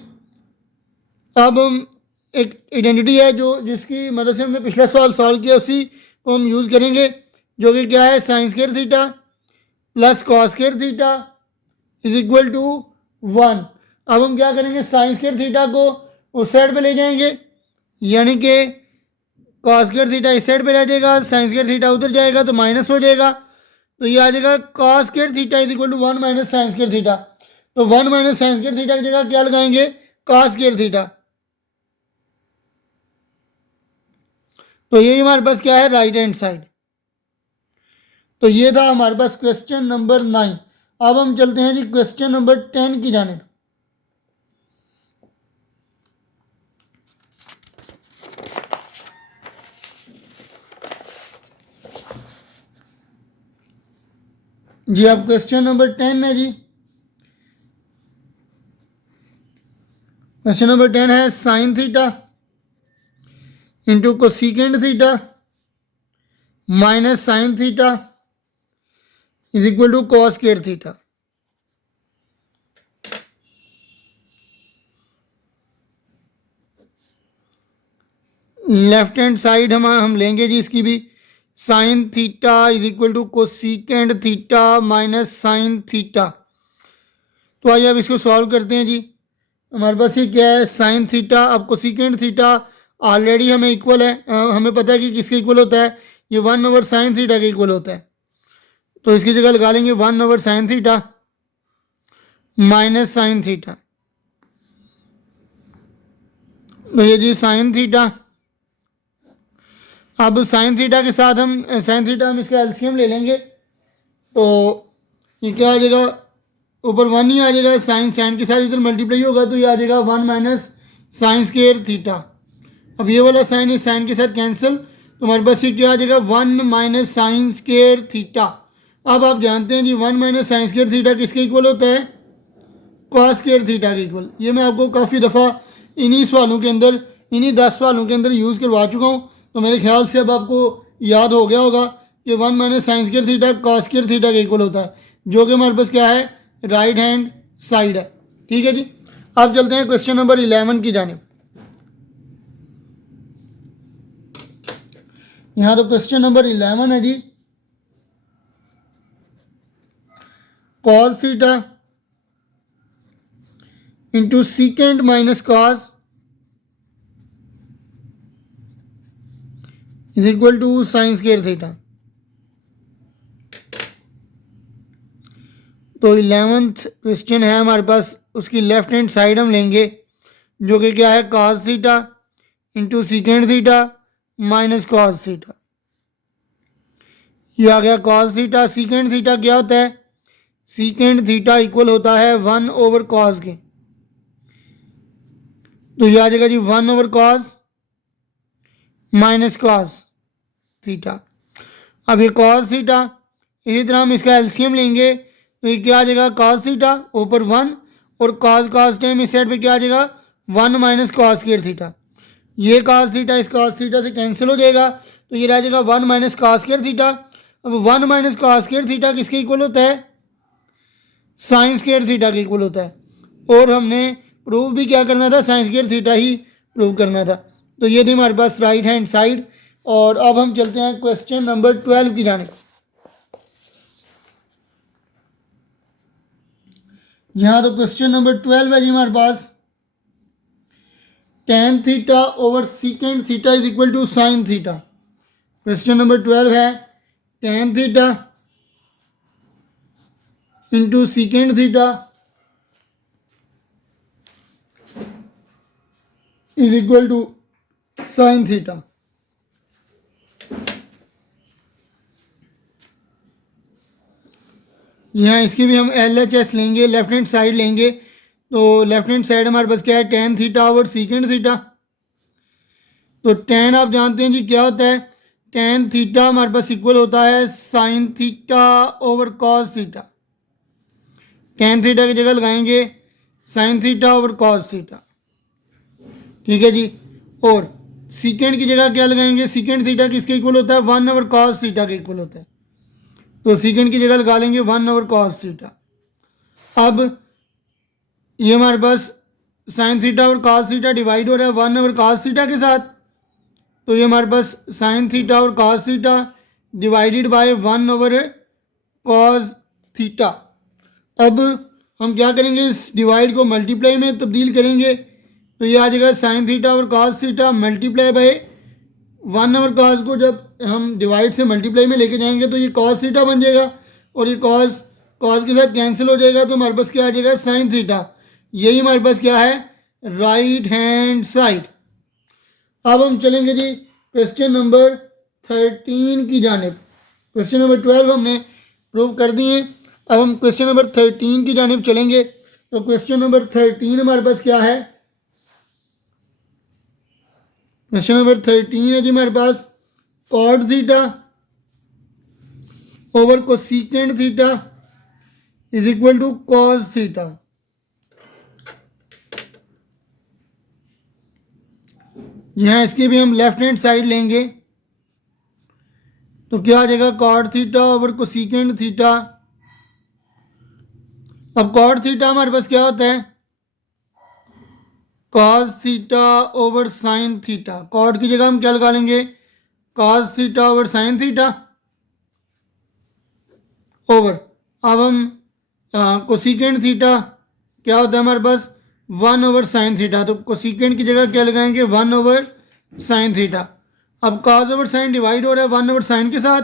अब हम एक आइडेंटिटी है जो जिसकी मदद से हमने पिछला सवाल सॉल्व किया उसी को हम यूज़ करेंगे, जो कि क्या है, sine square theta plus cos square theta is equal to 1। अब हम क्या करेंगे, साइन स्क्वायर थीटा को उस साइड पे ले जाएंगे, यानी कि कॉस स्क्वायर थीटा इस साइड पे रह जाएगा, साइन स्क्वायर थीटा उधर जाएगा तो माइनस हो जाएगा। तो ये आ जाएगा cos square theta is equal to 1 minus sine square theta. तो 1 माइनस साइन स्क्वायर थीटा की जगह क्या लगाएंगे, कॉस स्क्वायर थीटा। तो ये हमारे पास क्या है, राइट हैंड साइड। तो ये था हमारे पास क्वेश्चन नंबर 9। अब हम चलते हैं जी क्वेश्चन नंबर 10 की जानिब। जी अब क्वेश्चन नंबर 10 है जी, क्वेश्चन नंबर 10 है sine theta into cosecant theta minus sine theta is equal to cos square theta. Left hand side हम लेंगे जी इसकी भी, sine theta is equal to cosecant theta minus sine theta. तो आइए अब इसको सॉल्व करते हैं जी। हमारे पास ये क्या है, साइन थीटा। अब कोसीकेंड थीटा ऑलरेडी हमें इक्वल है, हमें पता है कि किसके इक्वल होता है, ये 1 ओवर साइन थीटा के इक्वल होता है। तो इसकी जगह लगा लेंगे 1 over sine theta minus sine theta. तो ये जी साइन थीटा। अब साइन थीटा के साथ हम इसका एलसीएम ले लेंगे। तो ये क्या आ जाएगा, ऊपर 1 ही आ जाएगा, साइन के साथ इधर मल्टीप्लाई होगा तो ये आ जाएगा 1 माइनस साइन स्क्वायर थीटा। अब ये वाला साइन इस साइन के साथ कैंसिल, तो हमारे पास ये क्या आ जाएगा 1 माइनस साइन स्क्वायर थीटा। अब आप जानते हैं जी 1 माइनस साइन स्क्वायर थीटा किसके इक्वल होता है, कॉस स्क्वायर थीटा के इक्वल। ये मैं आपको काफ़ी दफ़ा इन्हीं सवालों के अंदर, इन्हीं 10 सवालों के अंदर यूज़ करवा चुका हूँ। तो मेरे ख्याल से अब आपको याद हो गया होगा कि 1 minus sine square theta cos square theta के इक्वल होता है, जो कि हमारे पास क्या है, राइट हैंड साइड है। ठीक है जी। अब चलते हैं क्वेश्चन नंबर 11 की जानिब। यहाँ तो क्वेश्चन नंबर 11 है जी, cos theta into secant minus cos is equal to sine square theta. तो 11th क्वेश्चन है हमारे पास, उसकी लेफ्ट हैंड साइड हम लेंगे, जो कि क्या है, cos theta into secant theta minus cos theta. ये आ गया कॉस थीटा। सीकेंड थीटा क्या होता है, सीकेंड थीटा इक्वल होता है 1 ओवर कॉस के। तो ये आ जाएगा जी 1 over cos minus cos theta. अब ये कॉस थीटा, इसी तरह हम इसका एलसीएम लेंगे तो ये क्या आ जाएगा, कॉस थीटा ऊपर 1 और कॉस टाइम इस साइड पे क्या आ जाएगा 1 माइनस कॉस स्क्वायर थीटा। ये कॉस थीटा इस कॉस थीटा से कैंसिल हो जाएगा, तो ये रह जाएगा 1 माइनस कॉस स्क्वायर थीटा। अब 1 माइनस कॉस स्क्वायर थीटा किसके इक्वल होता है, साइन स्क्वायर थीटा के इक्वल होता है। और हमने प्रूव भी क्या करना था, साइन स्क्वायर थीटा ही प्रूव करना था। तो ये थी हमारे पास राइट हैंड साइड। और अब हम चलते हैं क्वेश्चन नंबर 12 की जानिब। यहाँ तो क्वेश्चन नंबर 12 है जी हमारे पास, tan theta over secant theta is equal to sine theta. Question number 12 है, tan theta into secant theta is equal to sine theta. यहाँ इसकी भी हम LHS लेंगे, लेफ्ट हैंड साइड लेंगे। तो लेफ्ट हैंड साइड हमारे पास क्या है, tan theta over secant theta. तो टेन आप जानते हैं जी क्या होता है, टेन थीटा हमारे पास इक्वल होता है sine theta over cos theta. Tan theta की जगह लगाएंगे sign theta over cos theta. ठीक है जी। और सीकेंड की जगह क्या लगाएंगे, सीकेंड थीटा किसके इक्वल होता है, 1 ओवर कॉस थीटा के इक्वल होता है। तो सीकेंड की जगह लगा लेंगे 1 ओवर कॉस थीटा। अब ये हमारे पास साइन थीटा और कॉस थीटा डिवाइड हो रहा है 1 ओवर कॉस थीटा के साथ। तो ये हमारे पास साइन थीटा और cos theta divided by 1 over cos theta. अब हम क्या करेंगे, इस डिवाइड को मल्टीप्लाई में तब्दील करेंगे। तो ये आ जाएगा साइन थीटा और cos theta multiply by 1 over cos को जब हम डिवाइड से मल्टीप्लाई में लेके जाएंगे तो ये कॉस थीटा बन जाएगा, और ये कॉस के साथ कैंसिल हो जाएगा। तो हमारे पास क्या आ जाएगा, साइन थीटा। यही हमारे पास क्या है, राइट हैंड साइड। अब हम चलेंगे जी क्वेश्चन नंबर 13 की जानिब। क्वेश्चन नंबर 12 हमने प्रूव कर दिए, अब हम क्वेश्चन नंबर 13 की जानिब चलेंगे। तो क्वेश्चन नंबर 13 हमारे पास क्या है, क्वेश्चन नंबर 13 है जी हमारे पास, cot theta over cosecant theta is equal to cos theta. यहाँ इसकी भी हम लेफ्ट हैंड साइड लेंगे। तो क्या आ जाएगा, cot theta over cosecant theta. अब कॉट थीटा हमारे पास क्या होता है, cos theta over sine theta, cot की जगह हम क्या लगा लेंगे, cos theta over sine theta over, अब हम कोसिकेंट थीटा क्या होता है हमारे पास, 1 ओवर साइन थीटा, तो कोसिकेंट की जगह क्या लगाएंगे, 1 ओवर साइन थीटा। अब cos ओवर साइन डिवाइड हो रहा है 1 ओवर साइन के साथ,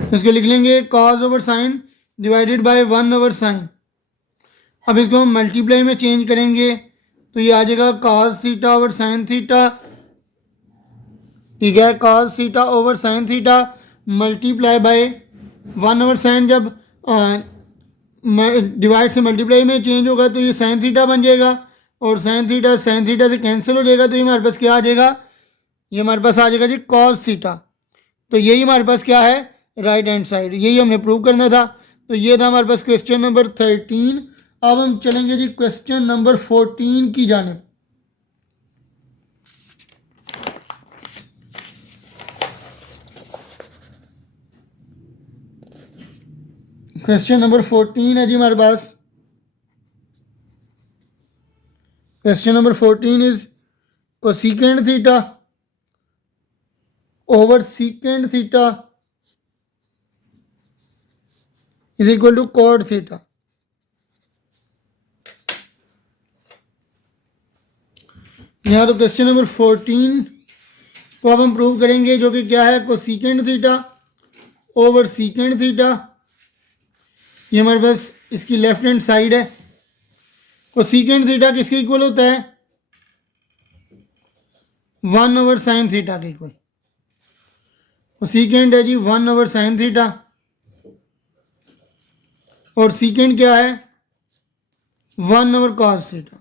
इसको लिख लेंगे cos over sine divided by 1 over sine. अब इसको हम मल्टीप्लाई में चेंज करेंगे तो ये आ जाएगा cos theta over sine theta, ठीक है, cos theta over sine theta multiply by 1 over sine, जब डिवाइड से मल्टीप्लाई में चेंज होगा तो ये साइन थीटा बन जाएगा, और साइन थीटा से कैंसिल हो जाएगा, तो ये हमारे पास क्या आ जाएगा, ये हमारे पास आ जाएगा जी cos थीटा। तो यही हमारे पास क्या है, राइट हैंड साइड, यही हमने प्रूव करना था। तो ये था हमारे पास क्वेश्चन नंबर 13। अब हम चलेंगे जी क्वेश्चन नंबर 14 की जानिब। क्वेश्चन नंबर 14 है जी हमारे पास। Question number 14 is cosecant theta over secant theta is equal to cot theta. यहाँ तो क्वेश्चन नंबर 14 को अब हम प्रूव करेंगे, जो कि क्या है, cosecant theta over secant theta. ये हमारे पास इसकी लेफ्ट हैंड साइड है। कोसिकेंट थीटा किसके इक्वल होता है, 1 ओवर साइन थीटा के इक्वल। कोसिकेंट है जी 1 ओवर साइन थीटा, और सीकेंट क्या है, 1 ओवर कॉस थीटा।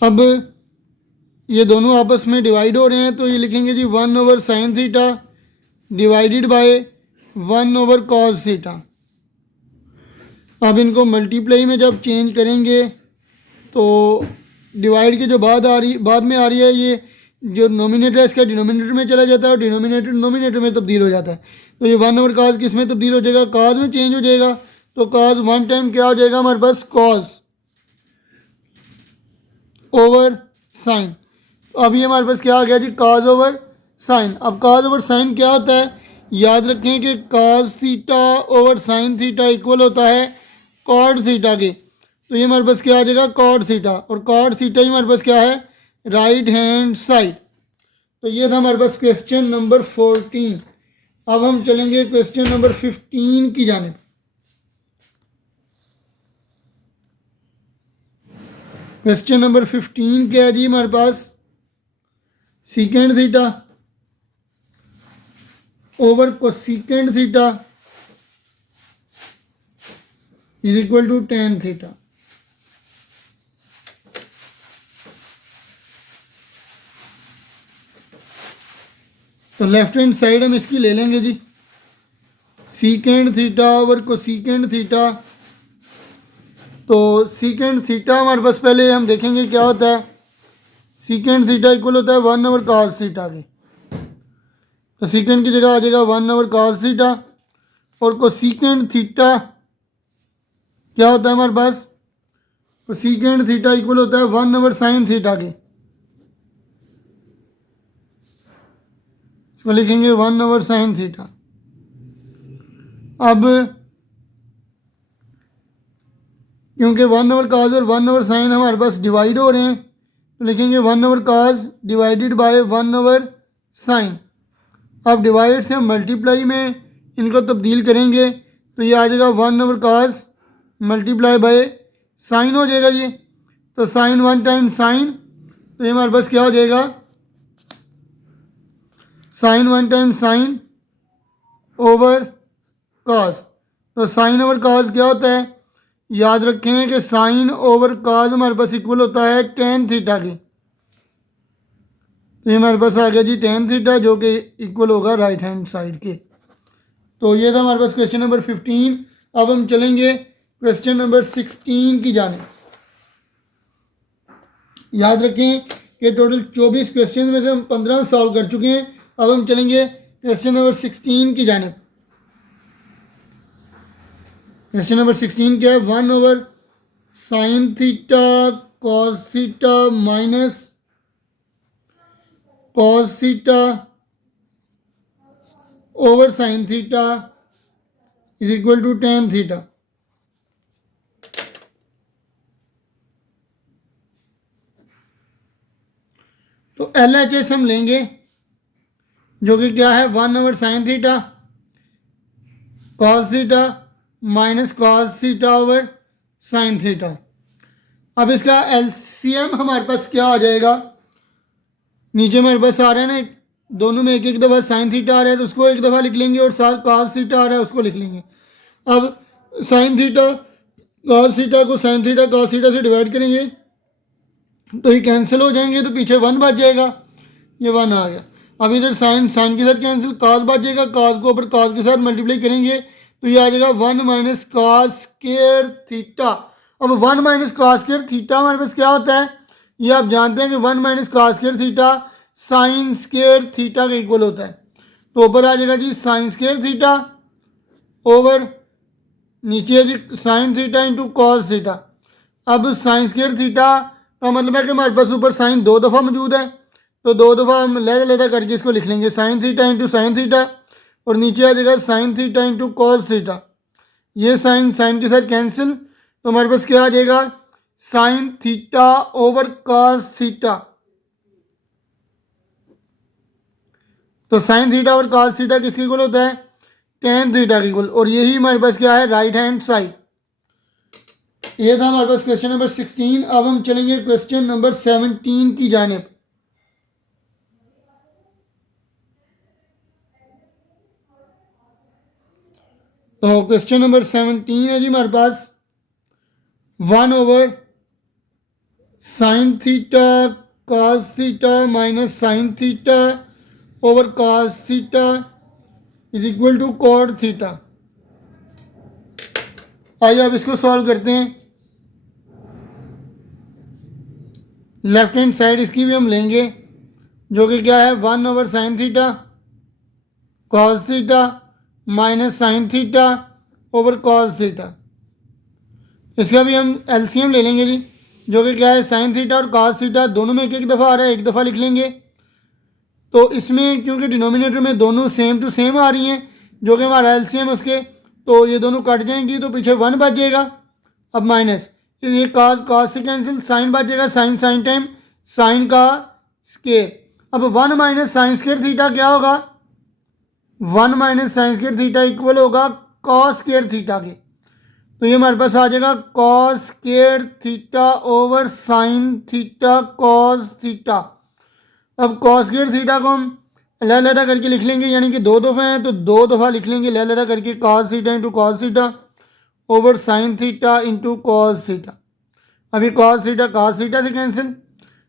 अब ये दोनों आपस में डिवाइड हो रहे हैं, तो ये लिखेंगे जी 1 over sine theta divided by 1 over cos theta. अब इनको मल्टीप्लाई में जब चेंज करेंगे तो डिवाइड के जो बाद में आ रही है, ये जो नोमिनेटर है इसका डिनोमिनेटर में चला जाता है, और डिनोमिनेटर नोमिनेटर में तब्दील हो जाता है। तो ये 1 ओवर काज किस में तब्दील हो जाएगा, काज में चेंज हो जाएगा। तो काज 1 टाइम क्या हो जाएगा हमारे पास, कॉस ओवर साइन। अब ये हमारे पास क्या आ गया जी, काज ओवर साइन। अब काज ओवर साइन क्या होता है, याद रखें कि काज theta over sine theta equal होता है कॉट थीटा के। तो ये हमारे पास क्या आ जाएगा, कॉट थीटा, और कॉट थीटा ही हमारे पास क्या है, राइट हैंड साइड। तो ये था हमारे पास क्वेश्चन नंबर 14। अब हम चलेंगे क्वेश्चन नंबर 15 की जानिब। क्वेश्चन नंबर 15 क्या है जी हमारे पास, secant theta over cosecant theta is equal to tan theta. तो लेफ्ट हैंड साइड हम इसकी ले लेंगे जी, secant theta over cosecant theta. तो सीकेंड थीटा हमारे पास पहले हम देखेंगे क्या होता है। सीकेंड थीटा इक्वल होता है 1 ओवर कास थीटा के। तो सीकेंड की जगह आ जाएगा 1 ओवर कास थीटा, और कोसिकेंड थीटा क्या होता है हमारे पास, कोसिकेंड थीटा इक्वल होता है 1 ओवर साइन थीटा के। इसको लिखेंगे 1 ओवर साइन थीटा। अब क्योंकि 1 ओवर काज और 1 ओवर साइन हमारे पास डिवाइड हो रहे हैं, तो लिखेंगे 1 over cos divided by 1 over sine. अब डिवाइड से हम मल्टीप्लाई में इनको तब्दील करेंगे, तो ये आ जाएगा 1 over cause multiply by sine हो जाएगा ये। तो साइन 1 टाइम साइन, तो ये हमारे पास क्या हो जाएगा, साइन 1 टाइम साइन ओवर काज। तो साइन ओवर काज क्या होता है, याद रखें कि साइन ओवर काज हमारे पास इक्वल होता है टेन थीटा के। तो ये हमारे पास आ गया जी टेन थीटा, जो कि इक्वल होगा राइट हैंड साइड के। तो ये था हमारे पास क्वेश्चन नंबर 15। अब हम चलेंगे क्वेश्चन नंबर 16 की जाने। याद रखें कि टोटल 24 क्वेश्चन में से हम 15 सॉल्व कर चुके हैं। अब हम चलेंगे क्वेश्चन नंबर 16 की जानिब। क्वेश्चन नंबर 16 क्या है? 1/sin theta cos theta minus cos theta over sin theta is equal to tan theta. तो LHS हम लेंगे जो कि क्या है? 1/sin theta cos theta minus cos theta over sin theta. अब इसका LCM हमारे पास क्या आ जाएगा? नीचे हमारे पास आ रहा है ना, दोनों में एक एक दफ़ा sin थीटा आ रहा है तो उसको एक दफ़ा लिख लेंगे और साथ cos थीटा आ रहा है उसको लिख लेंगे। अब sin थीटा cos थीटा को sin थीटा cos थीटा से डिवाइड करेंगे तो ये कैंसिल हो जाएंगे, तो पीछे 1 बच जाएगा, ये 1 आ गया। अब इधर साइन के साथ कैंसिल, cos बच जाएगा, cos को ऊपर cos के साथ मल्टीप्लाई करेंगे तो ये आ जाएगा 1 माइनस cos स्क्वायर थीटा। अब 1 माइनस cos स्क्वायर थीटा हमारे पास क्या होता है? ये आप जानते हैं कि 1 minus cos square theta sine square theta के इक्वल होता है। तो ऊपर आ जाएगा जी साइन स्क्वायर थीटा ओवर नीचे है जी sine theta into cos theta. अब साइन स्क्वायर थीटा का मतलब है कि हमारे पास ऊपर साइन 2 दफ़ा मौजूद है, तो 2 दफ़ा हम लहदा करके इसको लिख लेंगे sign theta into sine theta, और नीचे आ जाएगा sine theta into cos theta. ये साइन के साथ कैंसिल, तो हमारे पास क्या आ जाएगा? Sine theta over cos theta. तो साइन थीटा और कॉस थीटा किसके इक्वल होता है? tan थीटा के इक्वल। और यही हमारे पास क्या है? Right hand side. ये था हमारे पास क्वेश्चन नंबर 16। अब हम चलेंगे क्वेश्चन नंबर 17 की जानिब। तो क्वेश्चन नंबर 17 है जी हमारे पास 1/sin theta cos theta minus sin theta over cos theta is equal to cot theta. आइए अब इसको सॉल्व करते हैं। लेफ्ट हैंड साइड इसकी भी हम लेंगे जो कि क्या है? 1/sin theta cos theta minus sin theta over cos theta. इसका भी हम LCM ले लेंगे जी, जो कि क्या है? sin थीटा और cos थीटा दोनों में एक एक दफ़ा आ रहा है, एक दफ़ा लिख लेंगे। तो इसमें क्योंकि डिनोमिनेटर में दोनों सेम टू सेम आ रही हैं जो कि हमारा LCM उसके, तो ये दोनों कट जाएंगी तो पीछे 1 बच जाएगा। अब माइनस ये cos से कैंसिल, साइन बच जाएगा, साइन टाइम साइन का स्क्वायर। अब 1 माइनस साइन स्क्वायर थीटा क्या होगा? 1 minus sine square theta equal होगा cos स्क्वायर थीटा के। तो ये हमारे पास आ जाएगा cos square theta over sine theta cos theta. अब cos स्क्वायर थीटा को हम लहदा करके लिख लेंगे, यानी कि 2 दफ़े हैं तो 2 दफ़ा लिख लेंगे लहदा करके cos theta into cos theta over sine theta into cos theta. अभी cos थीटा से कैंसिल,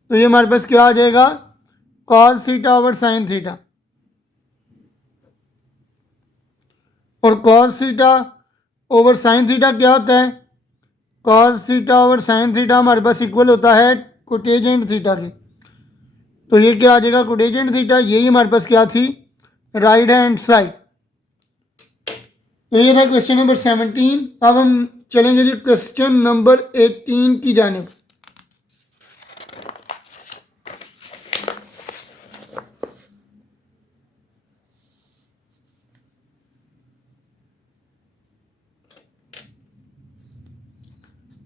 तो ये हमारे पास क्या आ जाएगा? cos theta over sine theta. और cos theta over sine theta क्या होता है? cos theta over sine theta हमारे पास इक्वल होता है कोटेजेंट थीटा के। तो ये क्या आ जाएगा? कोटेजेंट थीटा। यही हमारे पास क्या थी? Right hand side. तो ये था क्वेश्चन नंबर 17। अब हम चलेंगे जी क्वेश्चन नंबर 18 की जानिब।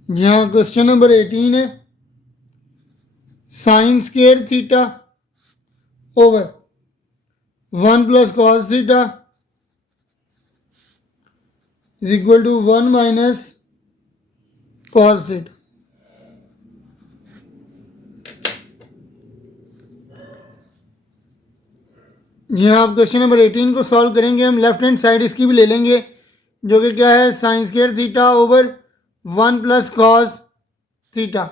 जी हाँ, क्वेश्चन नंबर 18 है sine square theta over 1 plus cos theta is equal to 1 minus cos theta. जी हाँ, आप क्वेश्चन नंबर 18 को सॉल्व करेंगे। हम लेफ्ट हैंड साइड इसकी भी ले लेंगे जो कि क्या है? Sine square theta over 1 plus cos theta.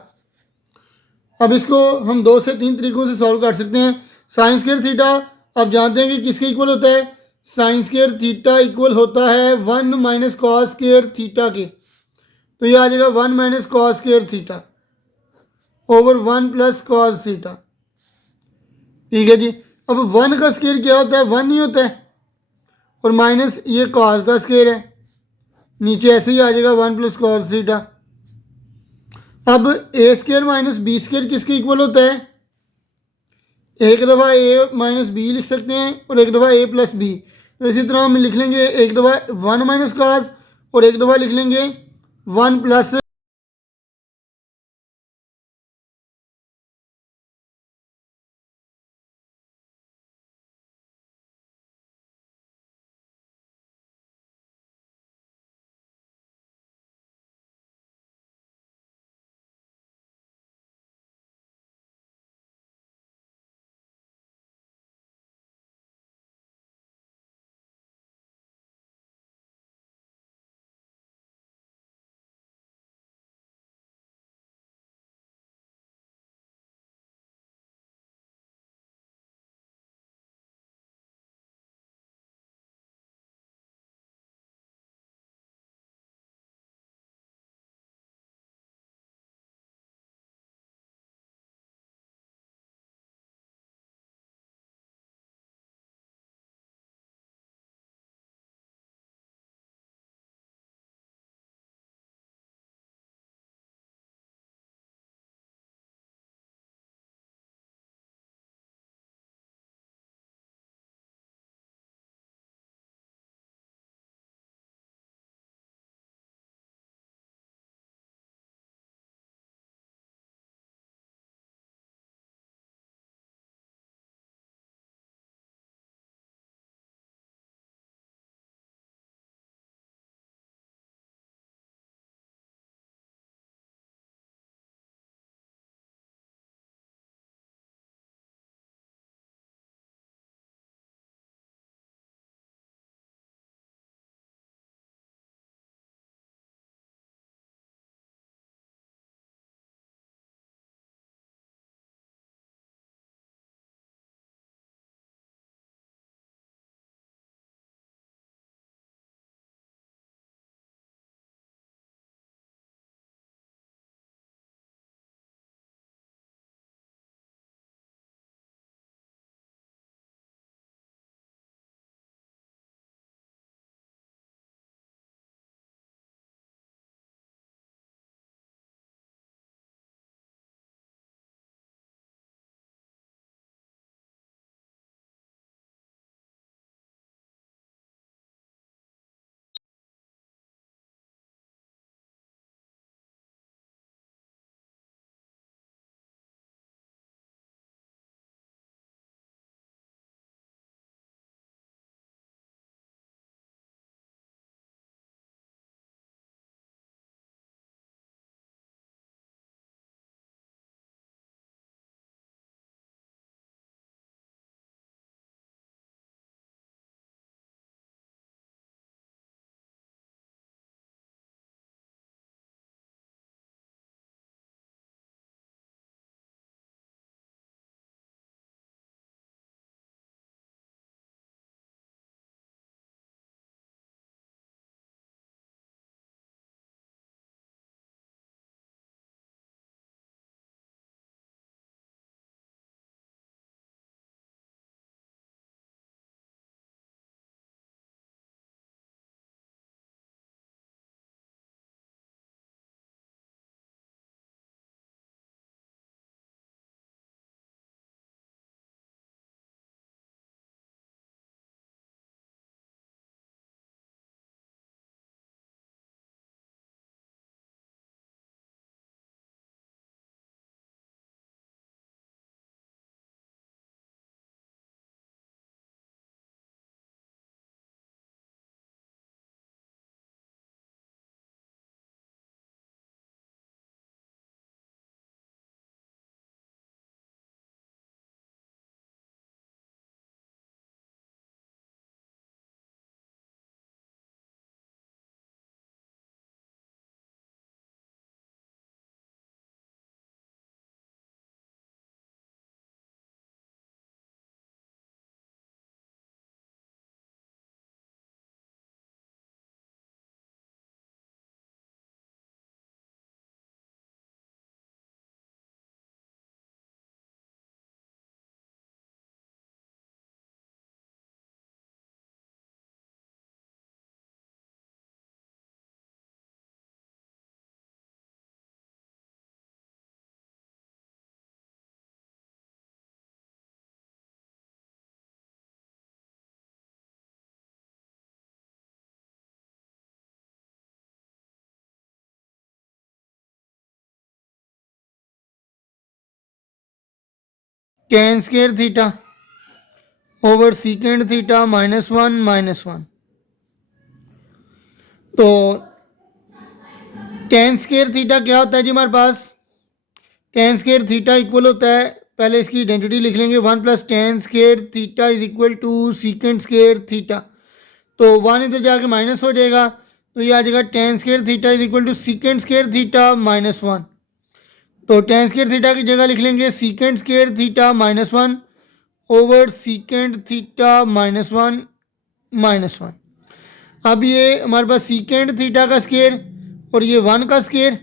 अब इसको हम 2 से 3 तरीक़ों से सॉल्व कर सकते हैं। साइन स्क्वायर थीटा आप जानते हैं कि किसके इक्वल होता है? साइन स्क्वायर थीटा इक्वल होता है 1 माइनस कॉस स्क्वायर थीटा के। तो ये आ जाएगा 1 minus cos square theta over 1 plus cos theta. ठीक है जी। अब 1 का स्क्वायर क्या होता है? 1 नहीं होता है, और माइनस ये कॉस का स्केयर है, नीचे ऐसे ही आ जाएगा 1 प्लस कॉस थीटा। अब ए स्केयर माइनस बी स्केयर किसके इक्वल होता है? एक दफ़ा ए माइनस बी लिख सकते हैं और एक दफ़ा ए प्लस बी। तो इसी तरह हम लिख लेंगे एक दफ़ा 1 माइनस कॉस और एक दफ़ा लिख लेंगे 1 plus ten square theta over secant theta -1 तो टेन स्केयर थीटा क्या होता है जी हमारे पास? टेन स्केयर थीटा इक्वल होता है, पहले इसकी आइडेंटिटी लिख लेंगे, 1 + tan square theta is equal to secant square theta. तो 1 इधर जाके माइनस हो जाएगा, तो ये आ जाएगा tan square theta is equal to secant square theta -1। तो टेन स्केयर थीटा की जगह लिख लेंगे secant square theta -1 over secant theta -1। अब ये हमारे पास सीकेंड थीटा का स्केयर और ये 1 का स्केयर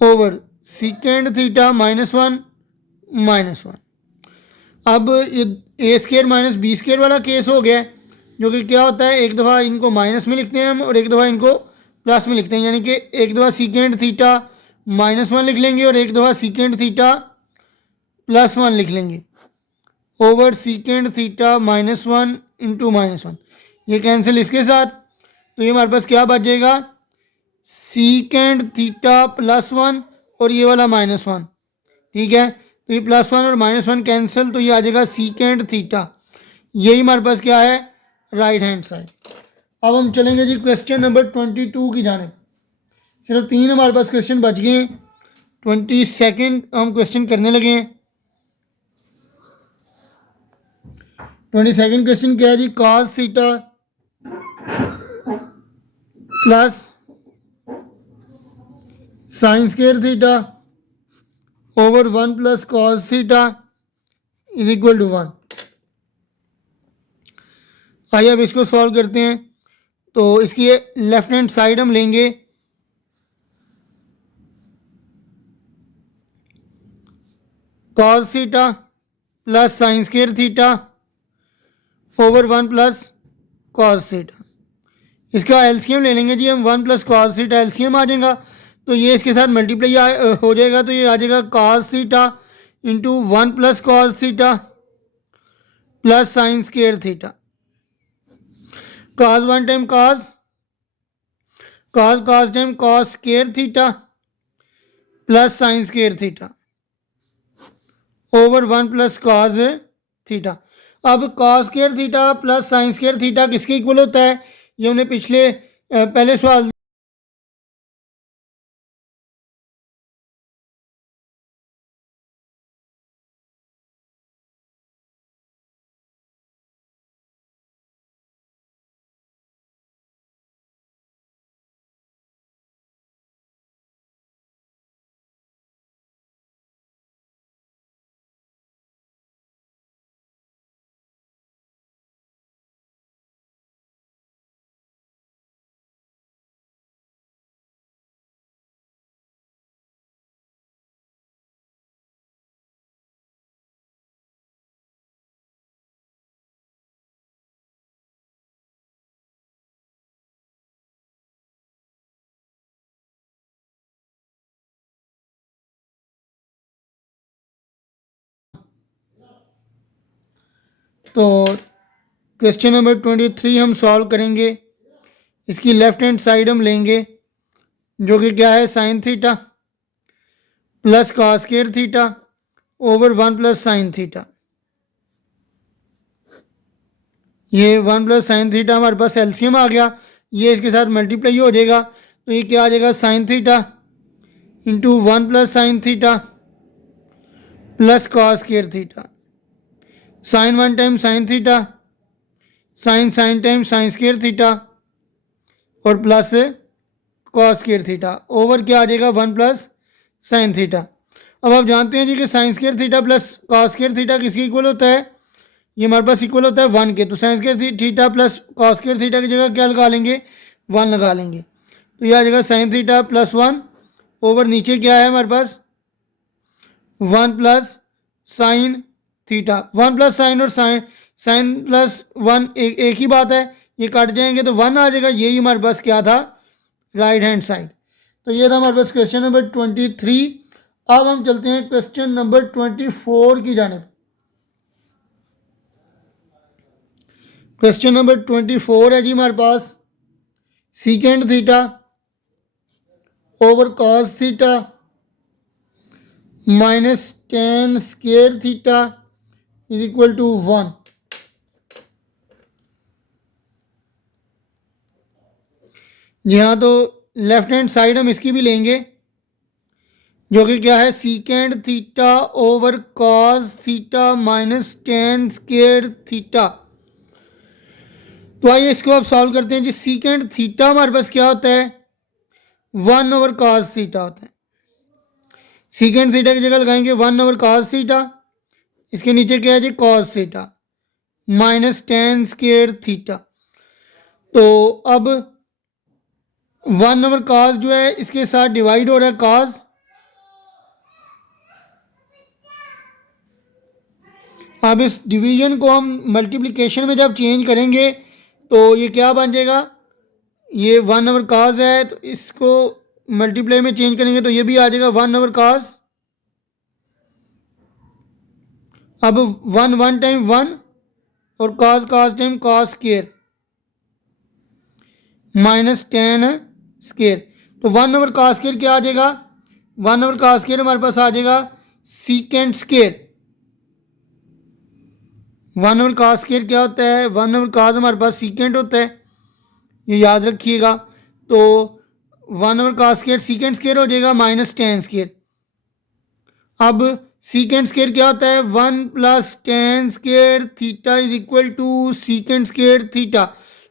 ओवर सीकेंड थीटा -1। अब ये ए स्केयर माइनस बी स्केयर वाला केस हो गया, जो कि क्या होता है, एक दफ़ा इनको माइनस में लिखते हैं हम और एक दफ़ा इनको प्लस में लिखते हैं, यानी कि एक दफ़ा सीकेंड थीटा -1 लिख लेंगे और एक दफ़ा सीकेंड थीटा +1 लिख लेंगे ओवर सीकेंड थीटा -1 इंटू -1। ये कैंसिल इसके साथ, तो ये हमारे पास क्या बच जाएगा, सीकेंड थीटा +1 और ये वाला -1। ठीक है, तो ये +1 और -1 कैंसिल, तो ये आ जाएगा सीकेंड थीटा। यही हमारे पास क्या है, राइट हैंड साइड। अब हम चलेंगे जी क्वेश्चन नंबर 22 की जाने। सिर्फ 3 हमारे पास क्वेश्चन बच गए हैं, 22 हम क्वेश्चन करने लगे हैं। 22 क्वेश्चन क्या है जी, cos theta plus sine square theta over 1 + cos theta is equal to 1। आइए अब इसको सॉल्व करते हैं। तो इसकी लेफ्ट हैंड साइड हम लेंगे cos theta plus sine square theta over 1 + cos theta. इसका एलसीएम ले लेंगे जी हम, 1 + cos थीटा एलसीएम आ जाएगा, तो ये इसके साथ मल्टीप्लाई हो जाएगा, तो ये आ जाएगा cos theta into 1 + cos theta plus sine square theta. cos 1 time cos time cos square theta plus sine square theta over 1 + cos theta. अब cos square theta plus sine square theta किसके इक्वल होता है, ये हमने पिछले पहले सवाल तो क्वेश्चन नंबर 23 हम सॉल्व करेंगे। इसकी लेफ्ट हैंड साइड हम लेंगे, जो कि क्या है, sine theta plus cos square theta over 1 + sine theta. ये 1 + साइन थीटा हमारे पास एलसीएम आ गया, ये इसके साथ मल्टीप्लाई हो जाएगा, तो ये क्या आ जाएगा, sine theta into 1 + sine theta plus cos square theta. Sine 1 time sine theta, sine time sine square theta और plus cos square theta over क्या आ जाएगा, 1 + साइन थीटा। अब आप जानते हैं जी कि sign square theta plus cos square theta किसके इक्वल होता है, ये हमारे पास इक्वल होता है 1 के। तो sine square theta plus cos square theta की जगह क्या लगा लेंगे, 1 लगा लेंगे, तो ये आ जाएगा साइन थीटा +1 ओवर नीचे क्या है हमारे पास, 1 + साइन थीटा। 1 + साइन और साइन प्लस 1 एक ही बात है, ये कट जाएंगे तो 1 आ जाएगा। यही हमारे पास क्या था, राइट हैंड साइड। तो ये था हमारे पास क्वेश्चन नंबर 23। अब हम चलते हैं क्वेश्चन नंबर 24 की जानिब। क्वेश्चन नंबर 24 है जी हमारे पास, secant theta over cos theta minus tan square theta is equal to 1। जी हाँ, तो लेफ्ट हैंड साइड हम इसकी भी लेंगे, जो कि क्या है, secant theta over cos theta minus tan square theta. तो आइए इसको अब सॉल्व करते हैं जी। सीकेंड थीटा हमारे पास क्या होता है, 1/cos थीटा होता है। सीकेंड थीटा की जगह लगाएंगे 1/cos थीटा, इसके नीचे क्या है जी, cos theta minus tan square theta. तो अब 1/cos जो है इसके साथ डिवाइड हो रहा है cos, अब इस डिवीजन को हम मल्टीप्लिकेशन में जब चेंज करेंगे तो ये क्या बन जाएगा, ये 1/cos है तो इसको मल्टीप्लाई में चेंज करेंगे तो ये भी आ जाएगा 1/cos। अब 1 टाइम 1 और cos time cos square minus tan square. तो 1/cos स्केयर क्या आ जाएगा, 1/cos स्केयर हमारे पास आ जाएगा सीकेंड स्केयर। 1/cos स्केयर क्या होता है, 1/cos हमारे पास सीकेंड होता है, ये याद रखिएगा। तो 1/cos स्केयर सीकेंड स्केयर हो जाएगा माइनस टेन स्केयर। अब सीकेंड स्केयर क्या होता है, 1 + tan theta is equal to secant square theta.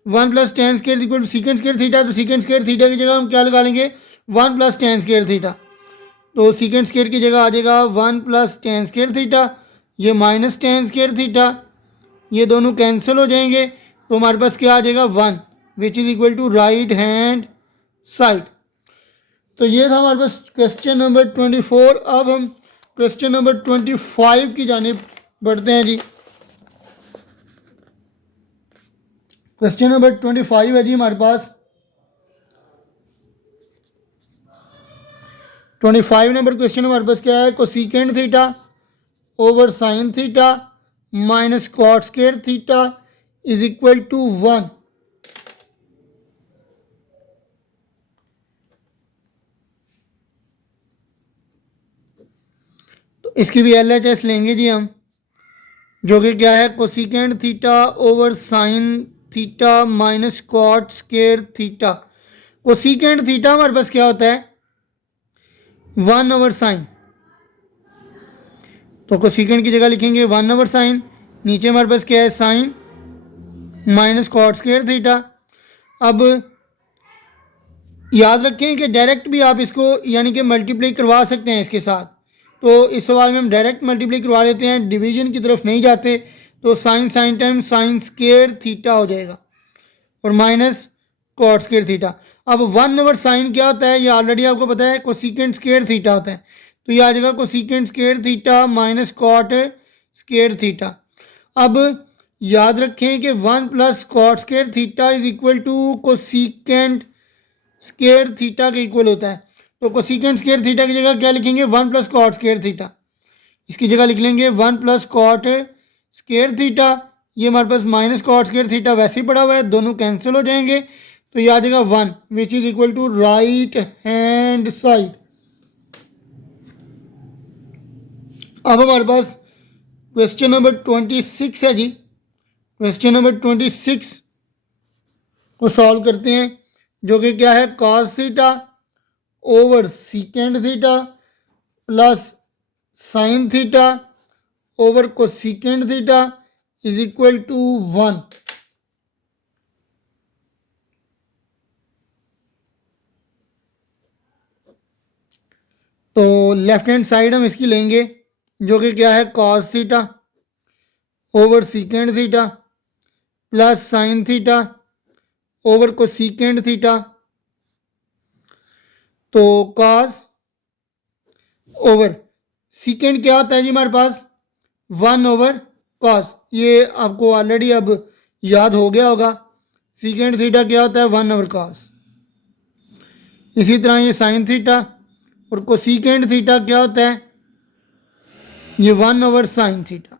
1 + tan equal to secant square theta, तो सीकेंड स्केयर थीटा की जगह हम क्या लगा लेंगे, 1 + tan थीटा। तो सीकेंड स्केयर की जगह आ जाएगा 1 + tan थीटा, ये माइनस tan थीटा, ये दोनों कैंसिल हो जाएंगे तो हमारे पास क्या आ जाएगा 1 which is equal to right hand side. तो ये था हमारे पास क्वेश्चन नंबर 24। अब हम क्वेश्चन नंबर 25 की जानिब बढ़ते हैं जी। क्वेश्चन नंबर 25 है जी हमारे पास। 25 नंबर क्वेश्चन हमारे पास क्या है, cosecant theta over sine theta minus cot square theta is equal to 1। तो इसकी भी LHS लेंगे जी हम, जो कि क्या है, cosecant theta over sine theta minus cot square theta. Cosecant theta हमारे पास क्या होता है, 1/sin। तो कोसिकेंड की जगह लिखेंगे 1/sin, नीचे हमारे पास क्या है, sine minus cot square theta. अब याद रखें कि डायरेक्ट भी आप इसको यानी कि मल्टीप्लाई करवा सकते हैं इसके साथ। तो इस सवाल में हम डायरेक्ट मल्टीप्लाई करवा लेते हैं, डिवीजन की तरफ नहीं जाते। तो sine time sine square theta हो जाएगा और माइनस कॉट स्क्वायर थीटा। अब 1/sin क्या होता है, ये ऑलरेडी आपको पता है, कोसिकेंड स्क्वायर थीटा होता है। तो ये आ जाएगा cosecant square theta minus cot square theta. अब याद रखें कि 1 + cot square theta is equal to cosecant square theta के इक्वल होता है। तो कोसिकेंड स्क्वायर थीटा की जगह क्या लिखेंगे, 1 + कॉट स्क्वायर थीटा, इसकी जगह लिख लेंगे 1 + कॉट स्क्वायर थीटा। ये हमारे पास माइनस कॉट स्क्वायर थीटा वैसे ही पड़ा हुआ है, दोनों कैंसिल हो जाएंगे तो ये आ जाएगा 1 which is equal to right hand side. अब हमारे पास क्वेश्चन नंबर 26 है जी। क्वेश्चन नंबर 26 को सॉल्व करते हैं, जो कि क्या है, cos theta over secant theta plus sine theta over cosecant theta is equal to 1। तो लेफ्ट हैंड साइड हम इसकी लेंगे, जो कि क्या है, cos theta over secant theta plus sine theta over cosecant theta. तो कॉस ओवर सीकेंड क्या होता है जी हमारे पास, 1/cos, ये आपको ऑलरेडी अब याद हो गया होगा। सीकेंड थीटा क्या होता है, 1/cos। इसी तरह ये साइन थीटा और कोसिकेंड थीटा क्या होता है, ये 1/sin थीटा।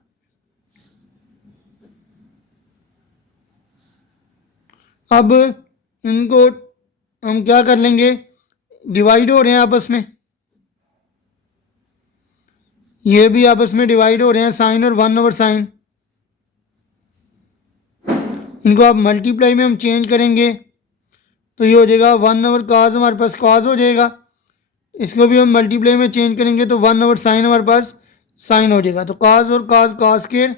अब इनको हम क्या कर लेंगे, डिवाइड हो रहे हैं आपस में, ये भी आपस में डिवाइड हो रहे हैं, साइन और 1/sin। इनको आप मल्टीप्लाई में हम चेंज करेंगे तो ये हो जाएगा 1/cos, हमारे पास cos हो जाएगा। इसको भी हम मल्टीप्लाई में चेंज करेंगे तो 1/sin हमारे पास साइन हो जाएगा। तो cos और cos स्क्वायर,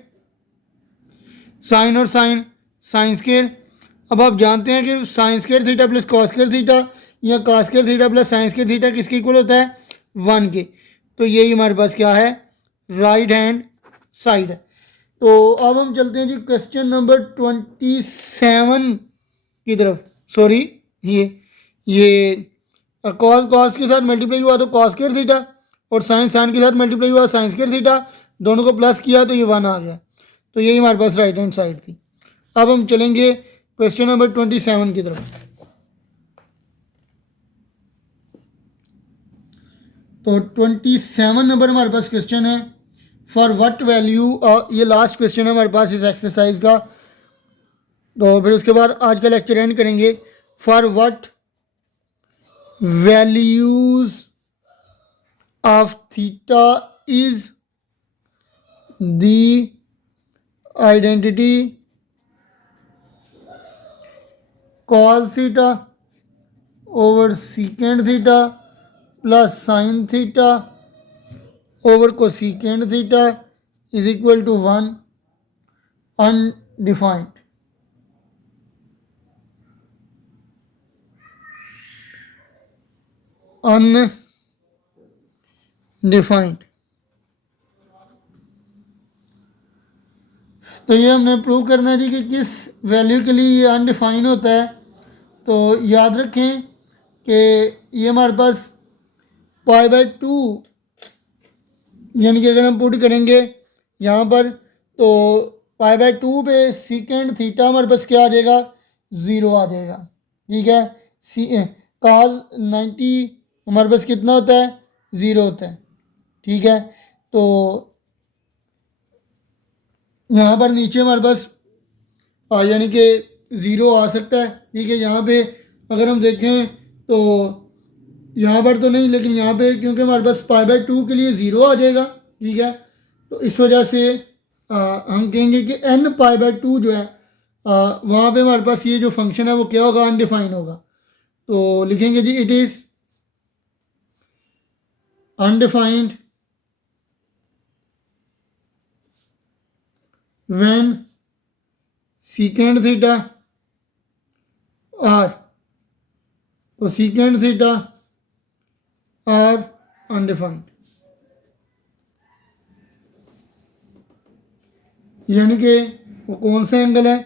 साइन और साइन साइन स्क्वायर। अब आप जानते हैं कि sign square theta plus cos square theta या cos square theta plus sine square theta किसके इक्वल होता है? 1 के। तो यही हमारे पास क्या है? राइट हैंड साइड है। तो अब हम चलते हैं जी क्वेश्चन नंबर 27 की तरफ। सॉरी, ये कॉस के साथ मल्टीप्लाई हुआ तो कॉस स्क्वायर थीटा, और साइन के साथ मल्टीप्लाई हुआ साइन स्क्वायर थीटा, दोनों को प्लस किया तो ये 1 आ गया। तो यही हमारे पास राइट हैंड साइड थी। अब हम चलेंगे क्वेश्चन नंबर 27 की तरफ। तो 27 नंबर हमारे पास क्वेश्चन है, फॉर व्हाट वैल्यू, ये लास्ट क्वेश्चन है हमारे पास इस एक्सरसाइज का। तो फिर उसके बाद आज का लेक्चर एंड करेंगे। For what values of theta is the identity cos theta over secant theta plus sin theta over cosecant theta is equal to 1 undefined. Undefined. तो ये हमने प्रूव करना है जी कि किस वैल्यू के लिए ये अनडिफाइन होता है। तो याद रखें कि ये हमारे पास π/2, यानी कि अगर हम पुट करेंगे यहाँ पर तो π/2 पे secant थीटा हमारे पास क्या आ जाएगा? 0 आ जाएगा। ठीक है। cos 90 हमारे पास कितना होता है? 0 होता है। ठीक है। तो यहाँ पर नीचे हमारे पास यानी कि 0 आ सकता है। ठीक है। यहाँ पे अगर हम देखें तो यहाँ पर तो नहीं, लेकिन यहाँ पे क्योंकि हमारे पास π/2 के लिए 0 आ जाएगा। ठीक है। तो इस वजह से हम कहेंगे कि n π/2 जो है वहाँ पे हमारे पास ये जो फंक्शन है वो क्या होगा? अनडिफाइन होगा। तो लिखेंगे जी it is undefined when secant theta or cosecant theta are undefined। यानी कि वो कौन सा एंगल है?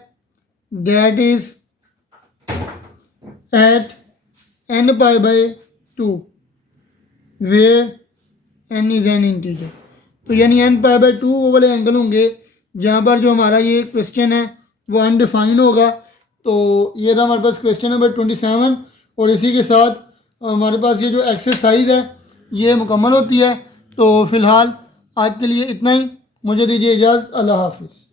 That is at n π/2 where n is an integer. तो यानी n π/2 वो वाले एंगल होंगे जहाँ पर जो हमारा ये क्वेश्चन है वो अनडिफाइन होगा। तो ये था हमारे पास क्वेश्चन नंबर 27, और इसी के साथ हमारे पास ये जो एक्सरसाइज है ये मुकम्मल होती है। तो फ़िलहाल आज के लिए इतना ही। मुझे दीजिए इजाज़त। अल्लाह हाफिज़।